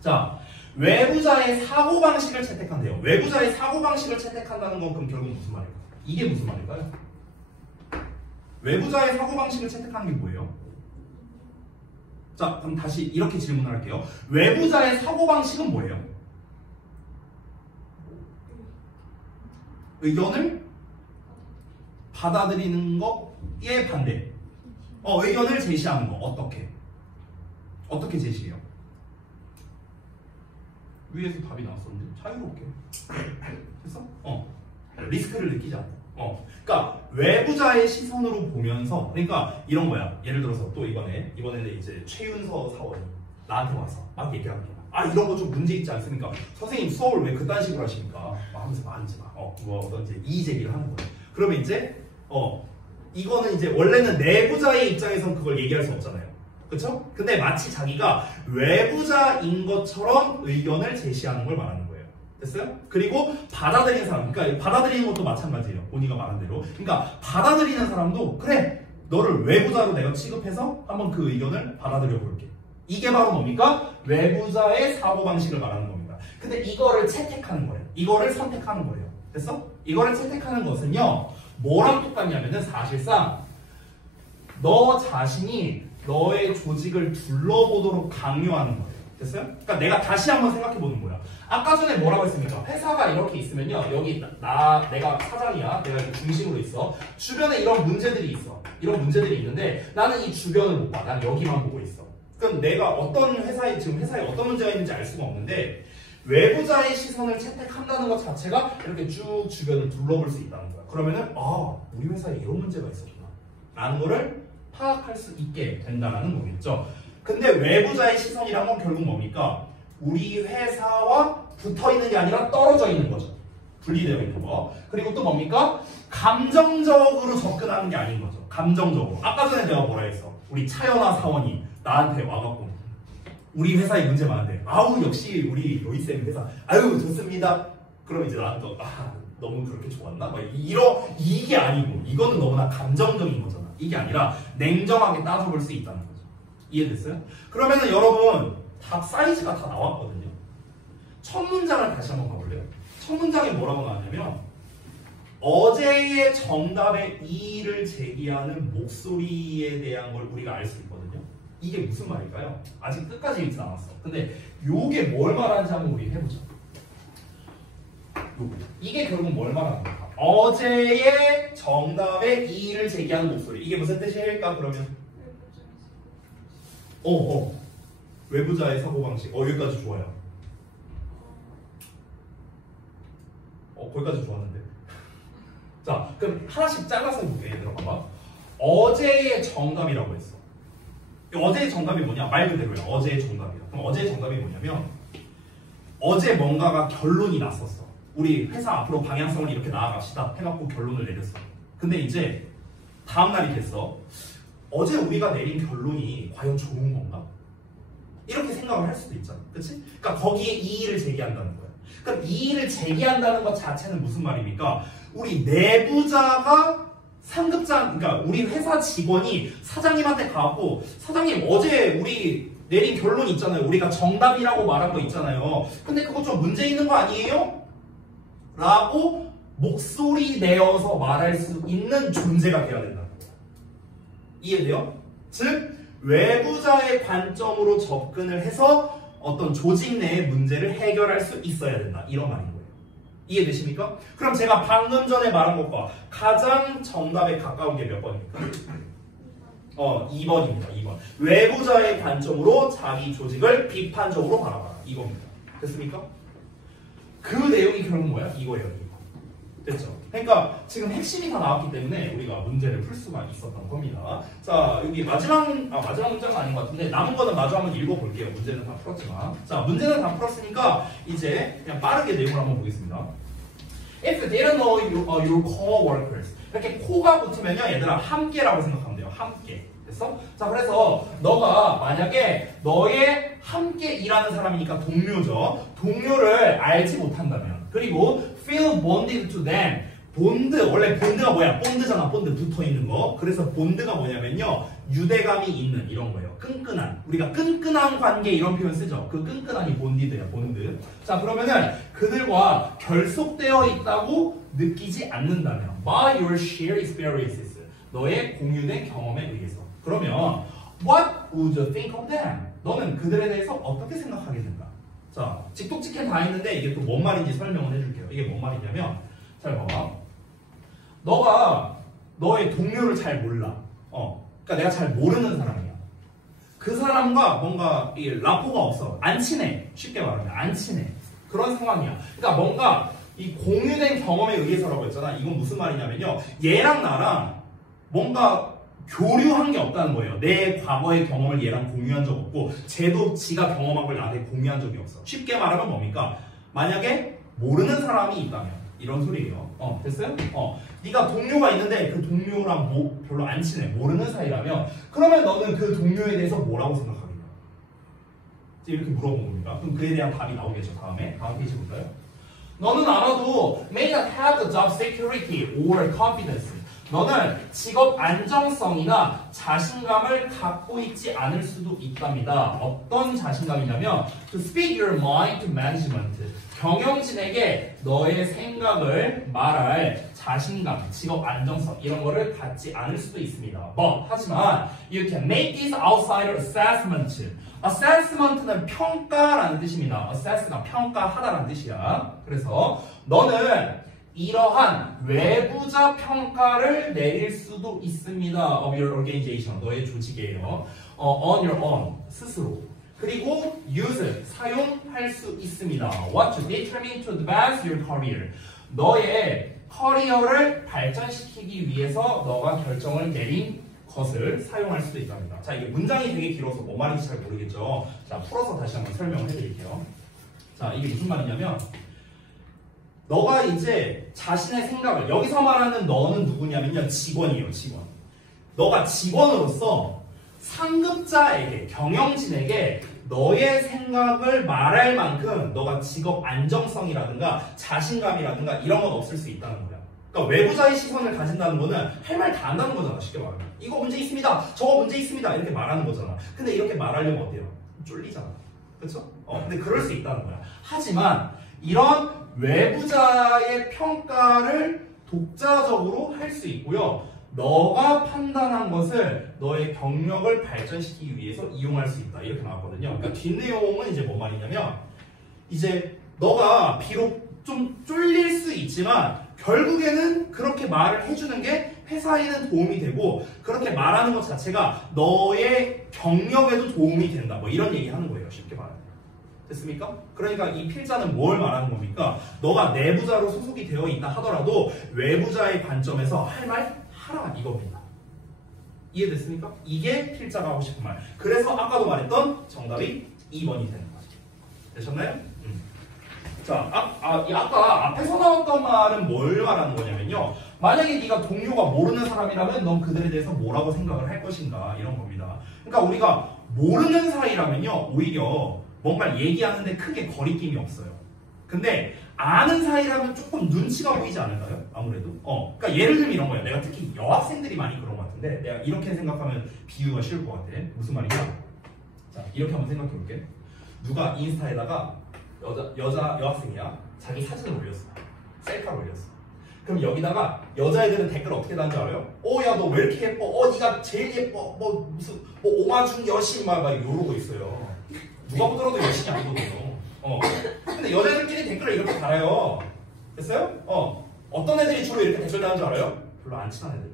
자, 외부자의 사고방식을 채택한대요. 외부자의 사고방식을 채택한다는 건 그럼 결국 무슨 말일까요? 이게 무슨 말일까요? 외부자의 사고방식을 채택하는 게 뭐예요? 자, 그럼 다시 이렇게 질문을 할게요. 외부자의 사고방식은 뭐예요? 의견을 받아들이는 거에 반대. 의견을 제시하는 거. 어떻게 제시해요? 위에서 답이 나왔었는데 자유롭게. 됐어? 리스크를 느끼지 않고. 그러니까 외부자의 시선으로 보면서, 그러니까 이런 거야. 예를 들어서 또 이번에는 이제 최윤서 사원이 나한테 와서 막 얘기하는 거야. 아, 이런 거 좀 문제 있지 않습니까? 선생님 수업을 왜 그딴 식으로 하십니까? 하면서 말하지 마. 어떤 이제 이의 제기를 하는 거야. 그러면 이제 이거는 이제 원래는 내부자의 입장에서는 그걸 얘기할 수 없잖아요. 그렇죠? 근데 마치 자기가 외부자인 것처럼 의견을 제시하는 걸 말하는 거예요. 됐어요? 그리고 받아들이는 사람, 그러니까 받아들이는 것도 마찬가지예요. 본이가 말한 대로. 그러니까 받아들이는 사람도 그래, 너를 외부자로 내가 취급해서 한번 그 의견을 받아들여 볼게. 이게 바로 뭡니까? 외부자의 사고방식을 말하는 겁니다. 근데 이거를 채택하는 거예요. 이거를 선택하는 거예요. 됐어? 이거를 채택하는 것은요, 뭐랑 똑같냐면은 사실상 너 자신이 너의 조직을 둘러보도록 강요하는 거예요. 됐어요? 그러니까 내가 다시 한번 생각해 보는 거야. 아까 전에 뭐라고 했습니까? 회사가 이렇게 있으면요, 여기 내가 사장이야. 내가 이렇게 중심으로 있어. 주변에 이런 문제들이 있어. 이런 문제들이 있는데 나는 이 주변을 못 봐. 난 여기만 보고 있어. 그럼 내가 어떤 지금 회사에 어떤 문제가 있는지 알 수가 없는데 외부자의 시선을 채택한다는 것 자체가 이렇게 쭉 주변을 둘러볼 수 있다는 거야. 그러면은 우리 회사에 이런 문제가 있었구나 라는 거를 파악할 수 있게 된다는 거겠죠. 근데 외부자의 시선이란 건 결국 뭡니까? 우리 회사와 붙어있는 게 아니라 떨어져 있는 거죠. 분리되어 있는 거. 그리고 또 뭡니까? 감정적으로 접근하는 게 아닌 거죠. 감정적으로. 아까 전에 내가 뭐라 했어? 우리 차연아 사원이 나한테 와갖고 우리 회사에 문제 많은데 역시 우리 로이쌤 회사 좋습니다. 그럼 이제 나한테 너무 그렇게 좋았나? 이게 아니고 이거는 너무나 감정적인 거잖아. 이게 아니라 냉정하게 따져볼 수 있다는 거죠. 이해됐어요? 그러면은 여러분 답 사이즈가 다 나왔거든요. 첫 문장을 다시 한번 가볼래요? 첫 문장에 뭐라고 나왔냐면 어제의 정답의 이의를 제기하는 목소리에 대한 걸 우리가 알 수 있거든요. 이게 무슨 말일까요? 아직 끝까지 읽지 않았어. 근데 요게 뭘 말하는지 한번 우리 해보자. 이게 결국 뭘 말하는 걸까? 어제의 정답의 이의를 제기하는 목소리. 이게 무슨 뜻일까 그러면? 외부자의 사고방식. 여기까지 좋아요. 거기까지 좋았는데. 자, 그럼 하나씩 잘라서 해볼게. 얘들아, 봐봐. 어제의 정답이라고 했어. 어제의 정답이 뭐냐? 말 그대로야. 어제의 정답이야. 그럼 어제의 정답이 뭐냐면 어제 뭔가가 결론이 났었어. 우리 회사 앞으로 방향성을 이렇게 나아갑시다 해갖고 결론을 내렸어. 근데 이제 다음날이 됐어. 어제 우리가 내린 결론이 과연 좋은 건가? 이렇게 생각을 할 수도 있잖아. 그치? 그러니까 거기에 이의를 제기한다는 거야. 그럼 이의를 제기한다는 것 자체는 무슨 말입니까? 우리 내부자가 상급자, 그러니까 우리 회사 직원이 사장님한테 가고 사장님 어제 우리 내린 결론 있잖아요. 우리가 정답이라고 말한 거 있잖아요. 근데 그거 좀 문제 있는 거 아니에요? 라고 목소리 내어서 말할 수 있는 존재가 돼야 된다는 거야. 이해돼요? 즉 외부자의 관점으로 접근을 해서 어떤 조직 내의 문제를 해결할 수 있어야 된다. 이런 말인 거예요. 이해되십니까? 그럼 제가 방금 전에 말한 것과 가장 정답에 가까운 게 몇 번입니까? 2번입니다. 2번. 외부자의 관점으로 자기 조직을 비판적으로 바라봐라. 이겁니다. 됐습니까? 그 내용이 결국 뭐야? 이거예요. 이거. 됐죠? 그러니까 지금 핵심이 다 나왔기 때문에 우리가 문제를 풀 수가 있었던 겁니다. 자, 여기 마지막 문장은 아닌 것 같은데 남은 거는 마저 한번 읽어볼게요. 문제는 다 풀었지만. 자, 문제는 다 풀었으니까 이제 그냥 빠르게 내용을 한번 보겠습니다. If you didn't know your co-workers. 이렇게 코가 붙으면요. 얘들아 함께라고 생각하면 돼요. 함께. 됐어? 자, 그래서 너가 만약에 너의 함께 일하는 사람이니까 동료죠. 동료를 알지 못한다면 그리고 feel bonded to them. 본드, 원래 본드가 뭐야? 본드잖아. 본드 붙어있는 거. 그래서 본드가 뭐냐면요. 유대감이 있는 이런 거예요. 끈끈한. 우리가 끈끈한 관계 이런 표현 쓰죠. 그 끈끈한이 본디드야. 본드. 자, 그러면은 그들과 결속되어 있다고 느끼지 않는다면 by your shared experiences. 너의 공유된 경험에 의해서. 그러면 what would you think of them? 너는 그들에 대해서 어떻게 생각하겠는가? 자, 직독직해 다 있는데 이게 또 뭔 말인지 설명을 해줄게요. 이게 뭔 말이냐면 잘 봐봐. 너가 너의 동료를 잘 몰라. 그러니까 내가 잘 모르는 사람이야. 그 사람과 뭔가 이 라포가 없어. 안 친해. 쉽게 말하면 안 친해. 그런 상황이야. 그러니까 뭔가 이 공유된 경험에 의해서라고 했잖아. 이건 무슨 말이냐면요. 얘랑 나랑 뭔가 교류한 게 없다는 거예요. 내 과거의 경험을 얘랑 공유한 적 없고 쟤도 지가 경험한 걸 나한테 공유한 적이 없어. 쉽게 말하면 뭡니까? 만약에 모르는 사람이 있다면 이런 소리예요. 됐어요? 네가 동료가 있는데 그 동료랑 별로 안 친해. 모르는 사이라면 그러면 너는 그 동료에 대해서 뭐라고 생각하겠냐? 이렇게 물어본 겁니다. 그럼 그에 대한 답이 나오겠죠. 다음 페이지 볼까요? 너는 알아도 may not have the job security or confidence. 너는 직업 안정성이나 자신감을 갖고 있지 않을 수도 있답니다. 어떤 자신감이냐면 to speak your mind to management. 경영진에게 너의 생각을 말할 자신감, 직업 안정성 이런 거를 갖지 않을 수도 있습니다. 하지만 you can make this outsider assessment. assessment는 평가라는 뜻입니다. assess가 평가하다라는 뜻이야. 그래서 너는 이러한 외부자 평가를 내릴 수도 있습니다. of your organization. 너의 조직이에요. on your own. 스스로. 그리고 use, 사용할 수 있습니다. What to determine to advance your career. 너의 커리어를 발전시키기 위해서 너가 결정을 내린 것을 사용할 수도 있답니다. 자, 이게 문장이 되게 길어서 뭔 말인지 잘 모르겠죠. 자, 풀어서 다시 한번 설명을 해드릴게요. 자, 이게 무슨 말이냐면 너가 이제 자신의 생각을 여기서 말하는 너는 누구냐면요. 직원이에요. 직원. 너가 직원으로서 상급자에게 경영진에게 너의 생각을 말할 만큼 너가 직업 안정성이라든가 자신감이라든가 이런 건 없을 수 있다는 거야. 그러니까 외부자의 시선을 가진다는 거는 할 말 다 한다는 거잖아. 쉽게 말하면. 이거 문제 있습니다. 저거 문제 있습니다. 이렇게 말하는 거잖아. 근데 이렇게 말하려면 어때요? 쫄리잖아. 그렇죠? 근데 그럴 수 있다는 거야. 하지만 이런 외부자의 평가를 독자적으로 할 수 있고요. 너가 판단한 것을 너의 경력을 발전시키기 위해서 이용할 수 있다. 이렇게 나왔거든요. 그러니까 뒷내용은 이제 뭔 말이냐면 이제 너가 비록 좀 쫄릴 수 있지만 결국에는 그렇게 말을 해주는 게 회사에는 도움이 되고 그렇게 말하는 것 자체가 너의 경력에도 도움이 된다. 뭐 이런 얘기 하는 거예요. 쉽게 말하면. 됐습니까? 그러니까 이 필자는 뭘 말하는 겁니까? 너가 내부자로 소속이 되어 있다 하더라도 외부자의 관점에서 할 말 하라 이겁니다. 이해됐습니까? 이게 필자가 하고 싶은 말. 그래서 아까도 말했던 정답이 2번이 되는 거죠. 되셨나요? 자, 아까 앞에서 나왔던 말은 뭘 말하는 거냐면요. 만약에 네가 동료가 모르는 사람이라면 넌 그들에 대해서 뭐라고 생각을 할 것인가 이런 겁니다. 그러니까 우리가 모르는 사이라면요. 오히려 뭔가 얘기하는데 크게 거리낌이 없어요. 근데 아는 사이라면 조금 눈치가 보이지 않을까요? 아무래도. 그러니까 예를 들면 이런 거예요. 내가 특히 여학생들이 많이 그런 것 같은데 내가 이렇게 생각하면 비유가 쉬울 것 같아. 무슨 말이냐? 자, 이렇게 한번 생각해 볼게. 누가 인스타에다가 여학생이야. 자기 사진을 올렸어. 셀카를 올렸어. 그럼 여기다가 여자애들은 댓글 어떻게 다는 줄 알아요? 야 너 왜 이렇게 예뻐? 네가 제일 예뻐. 무슨 오마중 여신 막 이러고 있어요. 누가 보더라도 여신이 아니거든요. 근데 여자애들끼리 댓글을 이렇게 달아요. 됐어요? 어떤 애들이 주로 이렇게 댓글 다는 줄 알아요? 별로 안 친한 애들.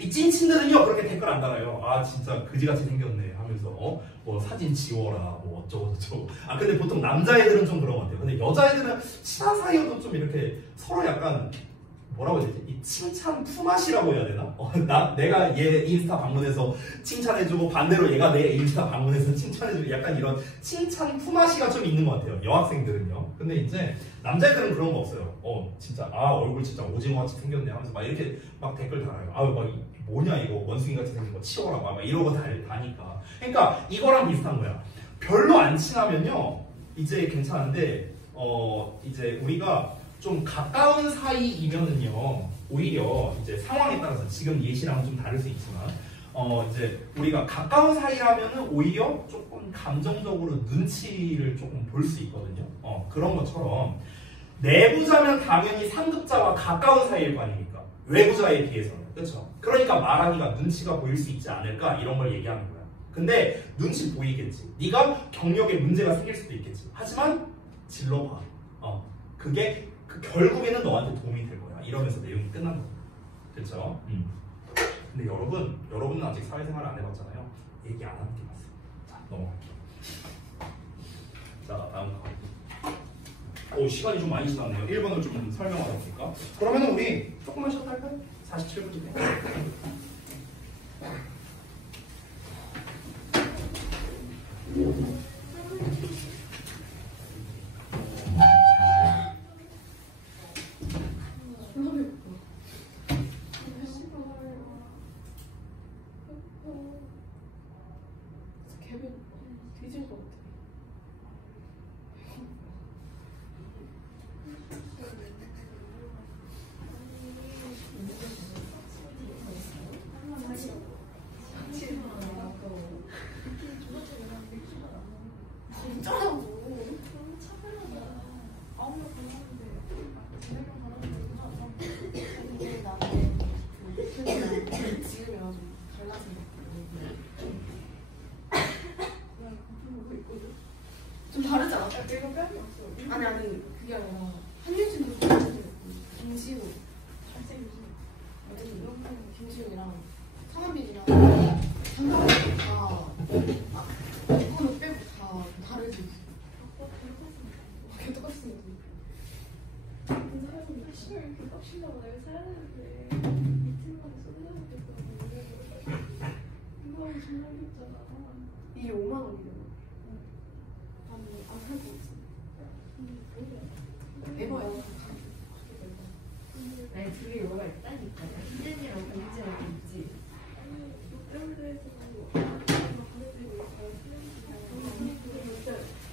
이 찐친들은요 그렇게 댓글 안 달아요. 아 진짜 그지같이 생겼네 하면서 뭐 사진 지워라 뭐 어쩌고 저쩌고. 근데 보통 남자애들은 좀 그런 것 같아요. 근데 여자애들은 친한 사이여도 좀 이렇게 서로 약간 뭐라고 해야 되지? 이 칭찬 품앗이라고 해야 되나? 내가 얘 인스타 방문해서 칭찬해주고 반대로 얘가 내 인스타 방문해서 칭찬해주고 약간 이런 칭찬 품앗이가 좀 있는 것 같아요. 여학생들은요. 근데 이제 남자애들은 그런 거 없어요. 진짜 얼굴 진짜 오징어같이 생겼네 하면서 막 이렇게 막 댓글 달아요. 막 뭐냐 이거 원숭이같이 생긴 거 치워라 막 이러고 다니까. 그러니까 이거랑 비슷한 거야. 별로 안 친하면요 이제 괜찮은데 이제 우리가 좀 가까운 사이이면은요 오히려 이제 상황에 따라서 지금 예시랑은 좀 다를 수 있지만 이제 우리가 가까운 사이라면은 오히려 조금 감정적으로 눈치를 조금 볼 수 있거든요. 그런 것처럼 내부자면 당연히 상급자와 가까운 사이일 거 아닙니까? 외부자에 비해서는. 그렇죠? 그러니까 말하기가 눈치가 보일 수 있지 않을까 이런 걸 얘기하는 거야. 근데 눈치 보이겠지. 네가 경력에 문제가 생길 수도 있겠지. 하지만 질러봐. 그게 결국에는 너한테 도움이 될 거야. 이러면서 내용이 끝난 거야. 그렇죠? 근데 여러분은 아직 사회생활을 안 해봤잖아요. 얘기 안 하는 게 맞습니다. 자, 넘어갈게요. 자, 다음 거. 시간이 좀 많이 지났네요. 1번을 좀 설명하다 보니까. 그러면 우리 조금만 쉬었다 할까요? 47분쯤에. 뒤질 것 같아. 좀 다르지 않아? 이거 뺨이 없어. 아니 그게 아니라 한유진도 김지우 잘생기지. 김지우랑 성한빈이랑 장가를 다 이거는 빼고 다 다르지. 똑같이 생겼지. 그 사람이 패션을 이렇게 빡신다고 내가 사야 되는데 미팅마다 쏟아붓겠다고 이거 하면 정말 귀엽잖아. 이게 5만 원이잖아. 안 살고 있어. 에버야. 아니 둘이 뭐가 있다니까. 희진이랑 강지랑 있지.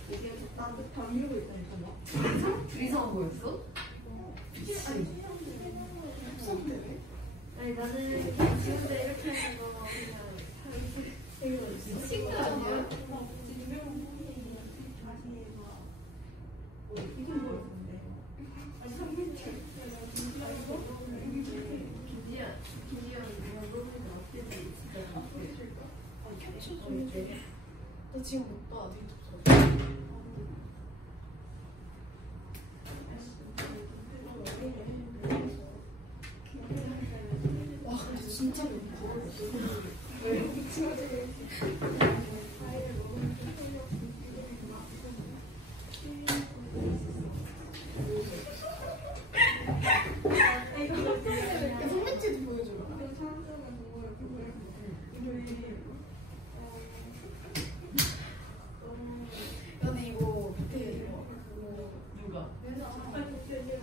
이게 나한테 다 이러고 있다니까. 둘이서 한 거였어? 미친. 아니 나는 지금도 이렇게 하는 거 그냥 미친 거 아니야? 이건 뭐였는데? 아니 3분 소매치도 보여줘라. 근데 이거 밑에 이거 누가?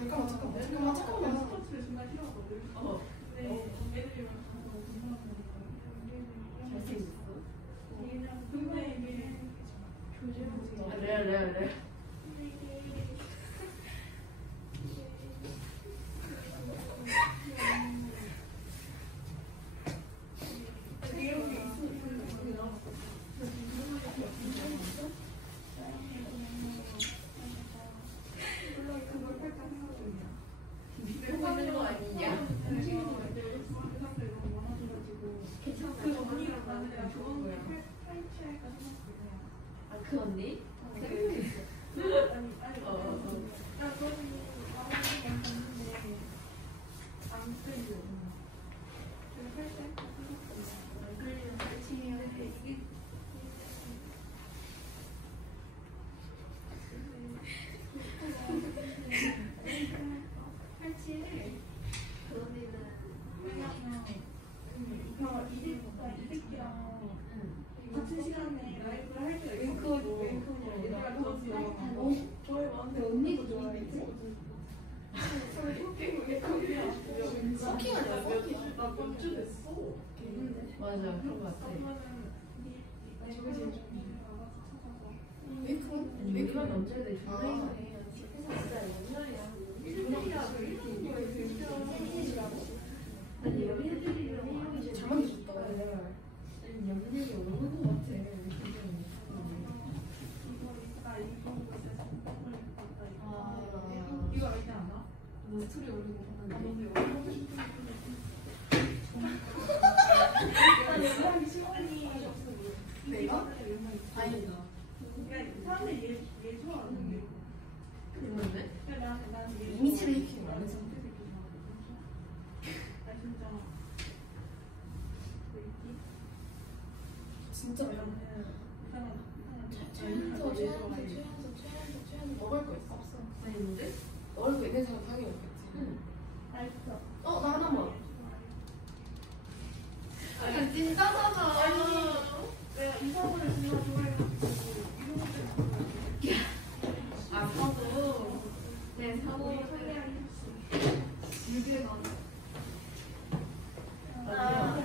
잠깐만. 어. 잘생겼어. 레. 하는 거 아니냐? 아, 그 언니? 같은 시간에 라이브를 할 때가 있고 얘들아 더 언니도 좋아했지? 서킹 아니야? 서킹. 나몇주 됐어. 맞아, 그런 거 같아. 메이크업? 이런 남자애들 존나 이상해. 진짜 옛날이야. 아니, 여기 애들이랑 잘 만들었다. 연예인이 오는 거 같아. 이거 알지 않아? 너 스토리 올리고 봤는데. 연락이 시간이 내가? 아니다. 사람들이 얘 좋아하는데 그런데? 나는 얘 이미지 메이킹 안 해서. 진짜 먹을 거 있어? 없어. 나 있는데? 먹을 거 있는 사람 당연히 없겠지. 맛있어. 나 하나만. 진짜잖아. 내가 이사보를 정말 좋아해가지고 아, 사도. 네, 사도. 유괴 나 아,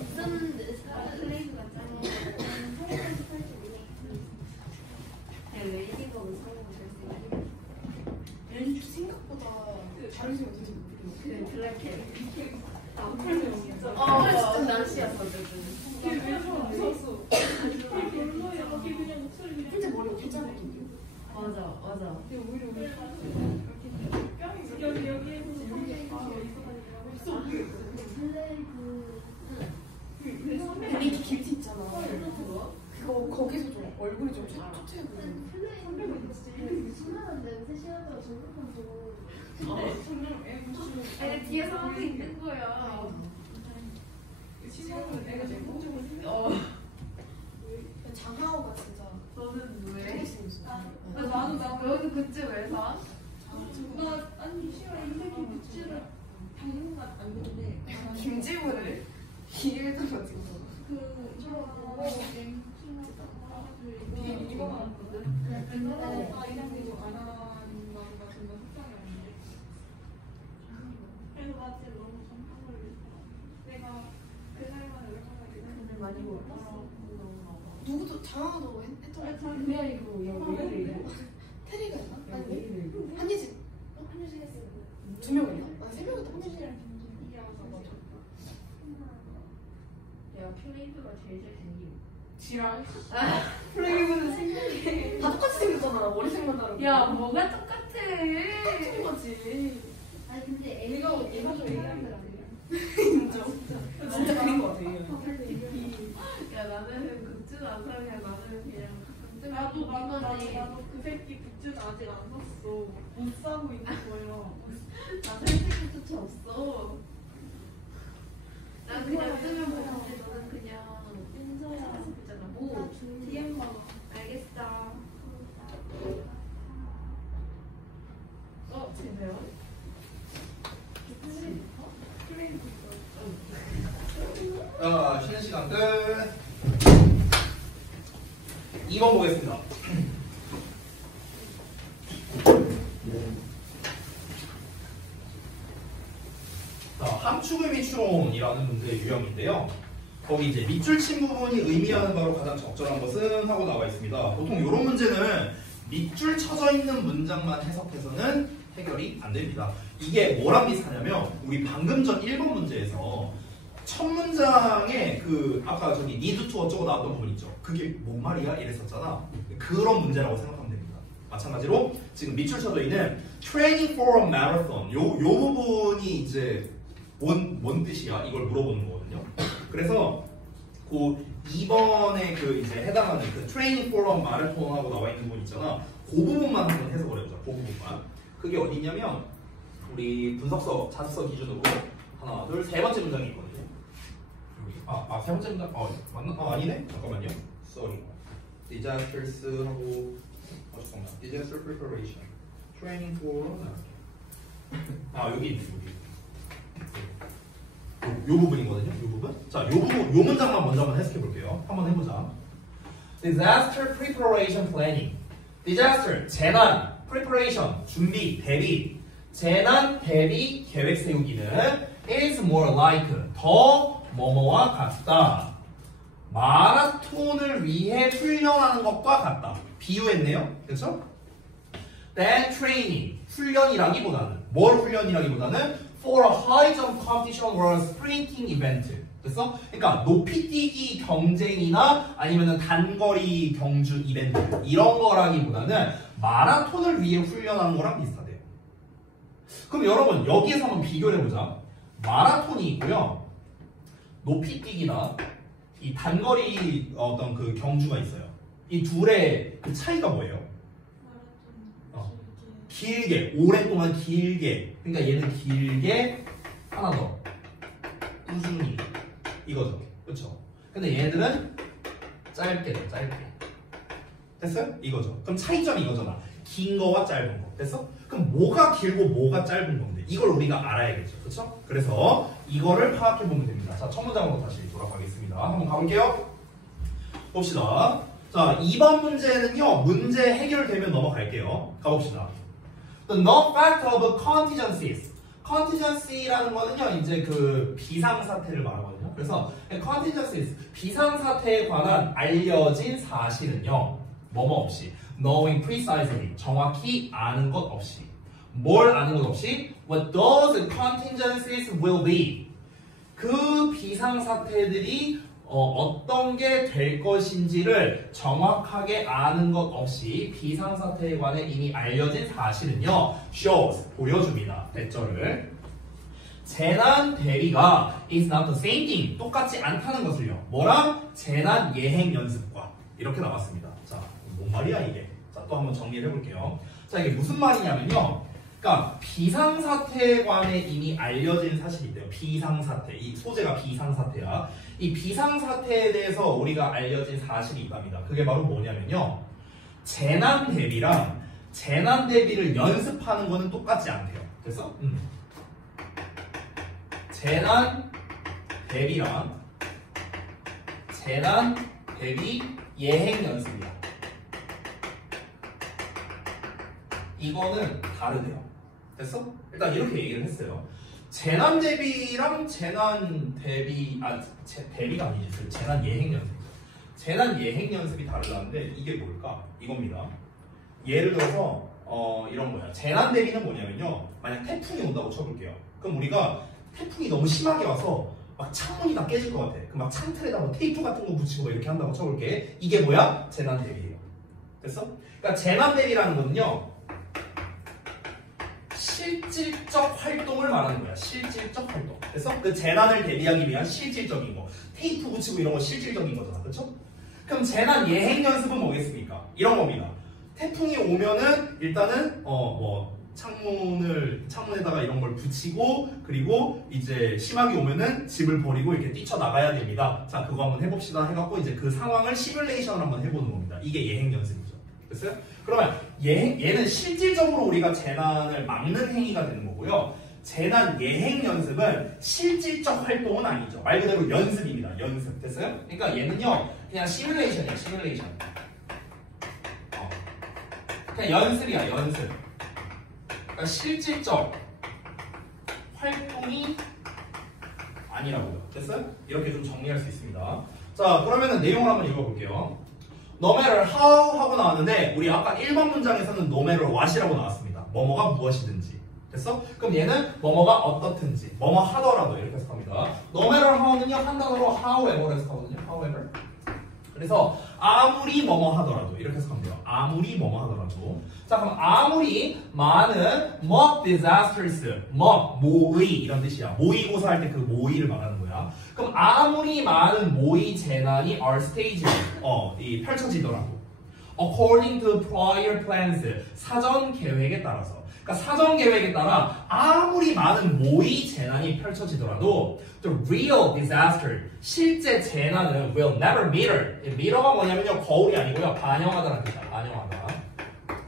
있었는데, 플레이브가 짱이야. 야, 레이디버그 사려고 그랬어. 멜리 생각보다 다른 생각 되게 못해. 그 블랙캣. 진짜. 진짜 날씨였거든. 걔왜 무서웠어. 별로야. 걔 그냥 목소리 그냥 근데 머리가 괜찮거든요. 맞아. 근데 오히려 여기에서 멜리 길티 있잖아. 그거 거기서 좀 얼굴이 좀 초췌해 보이는. 아니, 뒤에서 하고 있는 거야. 시선은 내가 제일 공정을 장하오가 진짜 너는 왜? 잘생겼어. 나도 여기 굿즈 왜 사? 나 아니 시간 이 새끼 굿즈를 당분간 안 되는데 김지우를 기일도 찍었어. 이거 나왔거든. 이랑 이거 안 한다는 거 정말 속상해 왔는데. 그래서 나 진짜 너무 감동을 했어. 내가 그 사이만 연락하기는 오늘 많이 먹었어. 누구도 장하오도 했던 거. 뭐야 이거? 야, 왜 이래? 테리가 있나? 야, 왜 아니 이래? 한예진. 한유진 했어. 2명이나? 세 명이다. 한유진이랑 김준이라서 맞아. 야, 플레이브가 제일 잘생김. 지랄. 플레이브는 생각이 다 똑같이 생겼잖아. 머리색만 다르고. 야, 뭐가 똑같아? 똑같은 거지. 아니 근데 얘가 좀 얘기하는 거 아니야? 인정. 진짜 그린 거 같아. 야, 나는 굿즈는 안 사. 그냥 나는 그냥 나도 그 새끼 굿즈는 아직 안 샀어. 못 사고 있는 거예요. 나 살색조차 없어. 난 그냥 뜨면 보는데 너는 그냥 민서야. 있잖아. 뭐. DM 봐. 알겠어. 제대로. 쉬는 시간 끝. 2번 보겠습니다. 자, 함축의 미추론이라는 문제의 유형인데요. 거기 이제 밑줄 친 부분이 의미하는 바로 가장 적절한 것은 하고 나와 있습니다. 보통 이런 문제는 밑줄 쳐져 있는 문장만 해석해서는 해결이 안 됩니다. 이게 뭐랑 비슷하냐면 우리 방금 전 1번 문제에서 첫 문장에 그 아까 저기 need to 어쩌고 나왔던 부분 있죠. 그게 뭔 말이야? 이랬었잖아. 그런 문제라고 생각하면 됩니다. 마찬가지로 지금 밑줄 쳐져 있는 training for a marathon 요 부분이 이제 뭔 뜻이야? 이걸 물어보는 거거든요. 그래서 그 2번에 그 이제 해당하는 그 training for a marathon하고 나와 있는 부분 있잖아. 그 부분만 한번 해석을 해보자. 그 부분만. 그게 어디냐면 우리 분석서 자습서 기준으로 하나, 둘, 세 번째 문장이 있거든요. 여기 세 번째 문장 맞나? 아니네. 잠깐만요. Sorry. Disasters 하고 잠깐만. Disaster preparation. Training for 여기 있네. 여기. 요 부분이거든요. 요 부분. 자, 요 부분, 요 문장만 먼저 한번 해석해 볼게요. 한번 해보자. Disaster preparation planning. Disaster 재난 preparation 준비 대비 재난 대비 계획 세우기는 is more like 더 뭐뭐와 같다. 마라톤을 위해 훈련하는 것과 같다. 비유했네요. 그렇죠? Than training 훈련이라기보다는 뭘 훈련이라기보다는 for a high jump competition or a sprinting event. 됐어? 그러니까 높이뛰기 경쟁이나 아니면은 단거리 경주 이벤트 이런 거라기보다는 마라톤을 위해 훈련하는 거랑 비슷하대요. 그럼 여러분 여기에서 한번 비교를 해보자. 마라톤이 있고요. 높이뛰기나 이 단거리 어떤 그 경주가 있어요. 이 둘의 그 차이가 뭐예요? 길게 오랫동안 길게 그러니까 얘는 길게 하나 더 꾸준히 이거죠. 그렇죠? 근데 얘들은 짧게 됐어요? 이거죠. 그럼 차이점이 이거잖아. 긴 거와 짧은 거. 됐어? 그럼 뭐가 길고 뭐가 짧은 건데 이걸 우리가 알아야겠죠. 그렇죠? 그래서 이거를 파악해 보면 됩니다. 자, 첫 문장으로 다시 돌아가겠습니다. 한번 가볼게요. 봅시다. 자, 2번 문제는요. 문제 해결되면 넘어갈게요. 가봅시다. The known fact of contingencies. contingency라는 거는요, 이제 그 비상사태를 말하거든요. 그래서 contingencies, 비상사태에 관한 알려진 사실은요, 뭐뭐 없이, knowing precisely, 정확히 아는 것 없이, 뭘 아는 것 없이, what those contingencies will be. 그 비상사태들이 어떤 게 될 것인지를 정확하게 아는 것 없이 비상사태에 관해 이미 알려진 사실은요 shows, 보여줍니다. 대절을 재난 대비가 is not the same thing, 똑같지 않다는 것을요 뭐랑? 재난 예행 연습과 이렇게 나왔습니다. 자, 뭔 말이야 이게? 자, 또 한번 정리를 해볼게요. 자, 이게 무슨 말이냐면요, 그러니까 비상사태에 관해 이미 알려진 사실이 있대요. 비상사태, 이 소재가 비상사태야. 이 비상사태에 대해서 우리가 알려진 사실이 있답니다. 그게 바로 뭐냐면요, 재난 대비랑 재난 대비를 연습하는 거는 똑같지 않대요. 됐어? 재난 대비랑 재난 대비 예행 연습이야. 이거는 다르대요. 됐어? 일단 이렇게 얘기를 했어요. 재난 대비랑 재난 대비, 대비가 아니지. 재난 예행 연습. 재난 예행 연습이 다르다는데 이게 뭘까? 이겁니다. 예를 들어서 이런 거야. 재난 대비는 뭐냐면요, 만약 태풍이 온다고 쳐볼게요. 그럼 우리가 태풍이 너무 심하게 와서 막 창문이 다 깨질 것 같아. 그 막 창틀에다 뭐 테이프 같은 거 붙이고 이렇게 한다고 쳐볼게. 이게 뭐야? 재난 대비예요. 됐어? 그러니까 재난 대비라는 거는요, 실질적 활동을 말하는 거야. 실질적 활동. 그래서 그 재난을 대비하기 위한 실질적인 거. 테이프 붙이고 이런 거 실질적인 거잖아. 그렇죠? 그럼 재난 예행 연습은 뭐겠습니까? 이런 겁니다. 태풍이 오면은 일단은 창문에다가 이런 걸 붙이고 그리고 이제 심하게 오면은 집을 버리고 이렇게 뛰쳐나가야 됩니다. 자, 그거 한번 해봅시다 해갖고 이제 그 상황을 시뮬레이션을 한번 해보는 겁니다. 이게 예행 연습이죠. 됐어요? 그러면 얘는 실질적으로 우리가 재난을 막는 행위가 되는 거고요. 재난 예행 연습은 실질적 활동은 아니죠. 말 그대로 연습입니다. 연습. 됐어요? 그러니까 얘는요 그냥 시뮬레이션이야. 시뮬레이션. 그냥 연습이야. 연습. 그러니까 실질적 활동이 아니라고요. 됐어요? 이렇게 좀 정리할 수 있습니다. 자, 그러면은 내용을 한번 읽어볼게요. No matter how 하고 나왔는데 우리 아까 1번 문장에서는 no matter what이라고 나왔습니다. 뭐뭐가 무엇이든지. 됐어? 그럼 얘는 뭐뭐가 어떻든지 뭐뭐 하더라도 이렇게 해석합니다. No matter how는요 한 단어로 however 해석하거든요. however. 그래서 아무리 뭐뭐 하더라도 이렇게 해석하면 돼요. 아무리 뭐뭐 하더라도. 자, 그럼 아무리 많은 mock disasters, 모의 이런 뜻이야. 모의고사 할 때 그 모의를 말하는 거야. 그럼 아무리 많은 모의 재난이 are staged, 펼쳐지더라도 according to prior plans, 사전 계획에 따라서. 그러니까 사전 계획에 따라 아무리 많은 모의 재난이 펼쳐지더라도 the real disaster, 실제 재난은 will never mirror. mirror가 뭐냐면요 거울이 아니고요 반영하다라는 뜻이야. 반영하다.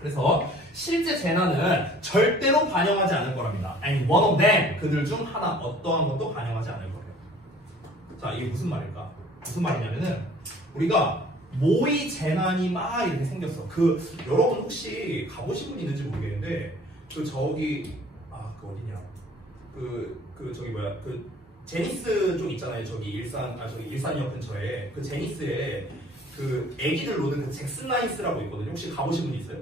그래서 실제 재난은 절대로 반영하지 않을 거랍니다. And one of them, 그들 중 하나 어떠한 것도 반영하지 않을 거예요. 자, 이게 무슨 말일까? 무슨 말이냐면은 우리가 모의 재난이 막 이렇게 생겼어. 여러분 혹시 가보신 분 있는지 모르겠는데 저기 그 어디냐? 저기 뭐야? 제니스 쪽 있잖아요. 저기 일산역 근처에 그 제니스에 그 애기들 노는 그 잭슨 라이스라고 있거든요. 혹시 가보신 분 있어요?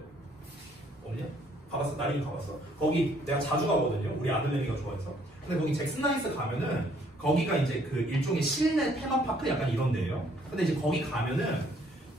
없냐? 가봤어? 나린이 가봤어? 거기 내가 자주 가거든요. 우리 아들내미가 좋아해서. 근데 거기 잭슨 라이스 가면은 거기가 이제 그 일종의 실내 테마파크 약간 이런 데예요. 근데 이제 거기 가면은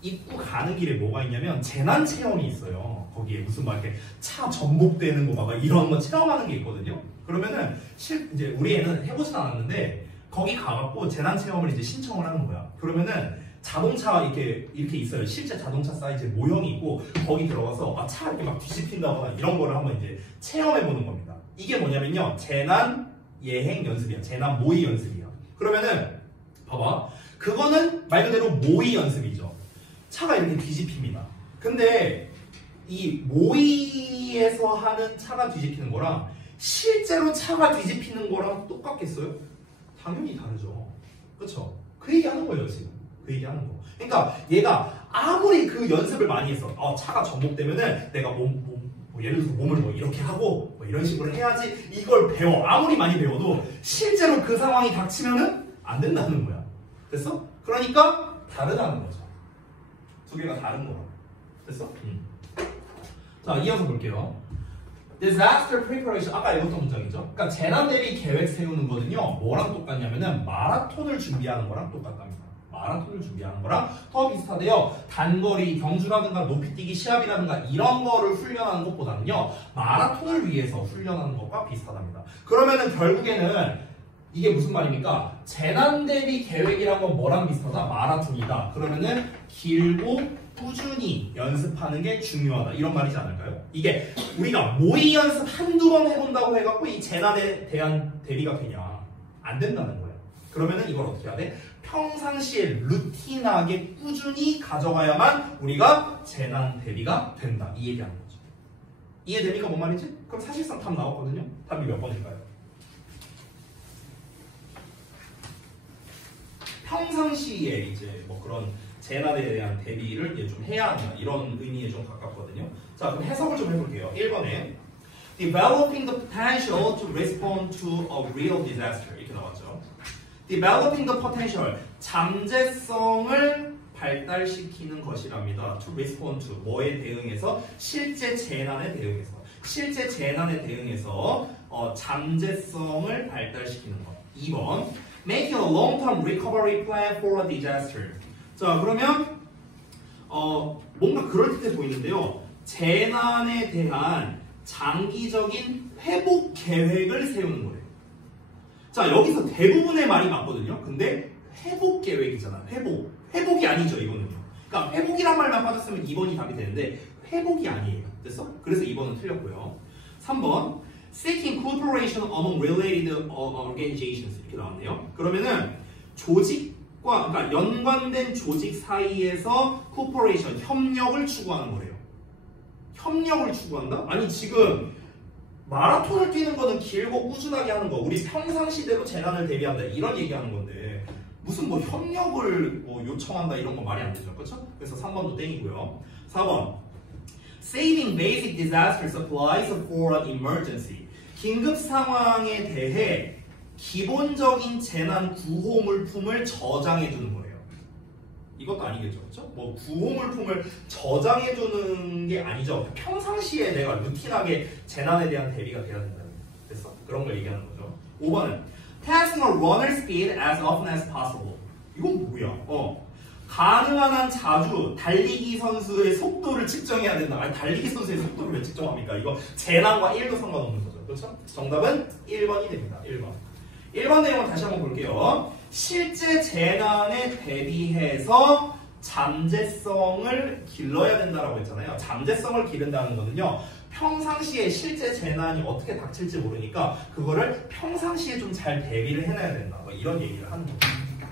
입구 가는 길에 뭐가 있냐면 재난 체험이 있어요. 거기에 무슨 막 이렇게 차 전복되는 거 막 이런 거 체험하는 게 있거든요. 그러면은 이제 우리 애는 해보진 않았는데 거기 가갖고 재난 체험을 이제 신청을 하는 거야. 그러면은 자동차가 이렇게 있어요. 실제 자동차 사이즈의 모형이 있고 거기 들어가서 차 이렇게 막 뒤집힌다거나 이런 거를 한번 이제 체험해 보는 겁니다. 이게 뭐냐면요 재난 예행 연습이야. 재난 모의 연습이야. 그러면은 봐봐. 그거는 말 그대로 모의 연습이죠. 차가 이렇게 뒤집힙니다. 근데 이 모의에서 하는 차가 뒤집히는 거랑 실제로 차가 뒤집히는 거랑 똑같겠어요? 당연히 다르죠. 그렇죠? 그 얘기하는 거예요 지금. 그 얘기하는 거. 그러니까 얘가 아무리 그 연습을 많이 했어. 차가 전복되면은 내가 예를 들어서 몸을 뭐 이렇게 하고 뭐 이런 식으로 해야지 이걸 배워. 아무리 많이 배워도 실제로 그 상황이 닥치면은 안 된다는 거야. 됐어? 그러니까 다르다는 거죠. 두 개가 다른 거라. 됐어? 자, 이어서 볼게요. Disaster preparation. 아까 읽었던 문장이죠. 그러니까 재난 대비 계획 세우는 거는요. 뭐랑 똑같냐면은 마라톤을 준비하는 거랑 똑같답니다. 마라톤을 준비하는 거랑 더 비슷하대요. 단거리 경주라든가 높이뛰기 시합이라든가 이런 거를 훈련하는 것보다는요. 마라톤을 위해서 훈련하는 것과 비슷하답니다. 그러면은 결국에는 이게 무슨 말입니까? 재난 대비 계획이란 건 뭐랑 비슷하다? 마라톤이다. 그러면은 길고 꾸준히 연습하는 게 중요하다. 이런 말이지 않을까요? 이게 우리가 모의 연습 한두 번 해본다고 해갖고 이 재난에 대한 대비가 되냐? 안 된다는 거예요. 그러면은 이걸 어떻게 해야 돼? 평상시에 루틴하게 꾸준히 가져가야만 우리가 재난 대비가 된다. 이 얘기하는 거죠. 이해됩니까? 뭔 말이지? 그럼 사실상 답 나왔거든요. 답이 몇 번일까요? 평상시에 이제 뭐 그런 재난에 대한 대비를 이제 좀 해야 한다. 이런 의미에 좀 가깝거든요. 자, 그럼 해석을 좀 해볼게요. 1번에 Developing the potential to respond to a real disaster. 이렇게 나왔죠. Developing the potential. 잠재성을 발달시키는 것이랍니다. To respond to. 뭐에 대응해서? 실제 재난에 대응해서. 실제 재난에 대응해서 잠재성을 발달시키는 것. 2번. Making a long-term recovery plan for a disaster. 자, 그러면 뭔가 그럴듯해 보이는데요. 재난에 대한 장기적인 회복 계획을 세우는 거예요. 자, 여기서 대부분의 말이 맞거든요. 근데 회복 계획이잖아. 회복이 아니죠, 이거는요. 그러니까 회복이란 말만 빠졌으면 2번이 답이 되는데 회복이 아니에요. 됐어? 그래서 2번은 틀렸고요. 3번 seeking cooperation among related organizations 이렇게 나왔네요. 그러면은 조직과 그러니까 연관된 조직 사이에서 cooperation 협력을 추구하는 거래요. 협력을 추구한다? 아니 지금 마라톤을 뛰는 거는 길고 꾸준하게 하는 거. 우리 평상시대로 재난을 대비한다 이런 얘기하는 건데 무슨 뭐 협력을 뭐 요청한다 이런 거 말이 안 되죠. 그렇죠? 그래서 3번도 땡이고요. 4번 saving basic disaster supplies for an emergency. 긴급 상황에 대해 기본적인 재난 구호 물품을 저장해 두는 거예요. 이것도 아니겠죠. 그렇죠? 뭐 구호 물품을 저장해 두는 게 아니죠. 평상시에 내가 루틴하게 재난에 대한 대비가 돼야 된다는 거예요. 됐어? 그런 걸 얘기하는 거죠. 5번은 passing a runner speed as often as possible. 이건 뭐야? 가능한 한 자주 달리기 선수의 속도를 측정해야 된다. 아니 달리기 선수의 속도를 왜 측정합니까? 이거 재난과 1도 상관없는 거죠. 그렇죠? 정답은 1번이 됩니다. 1번 내용을 다시 한번 볼게요. 실제 재난에 대비해서 잠재성을 길러야 된다라고 했잖아요. 잠재성을 기른다는 거는요. 평상시에 실제 재난이 어떻게 닥칠지 모르니까 그거를 평상시에 좀 잘 대비를 해놔야 된다. 뭐 이런 얘기를 하는 거죠.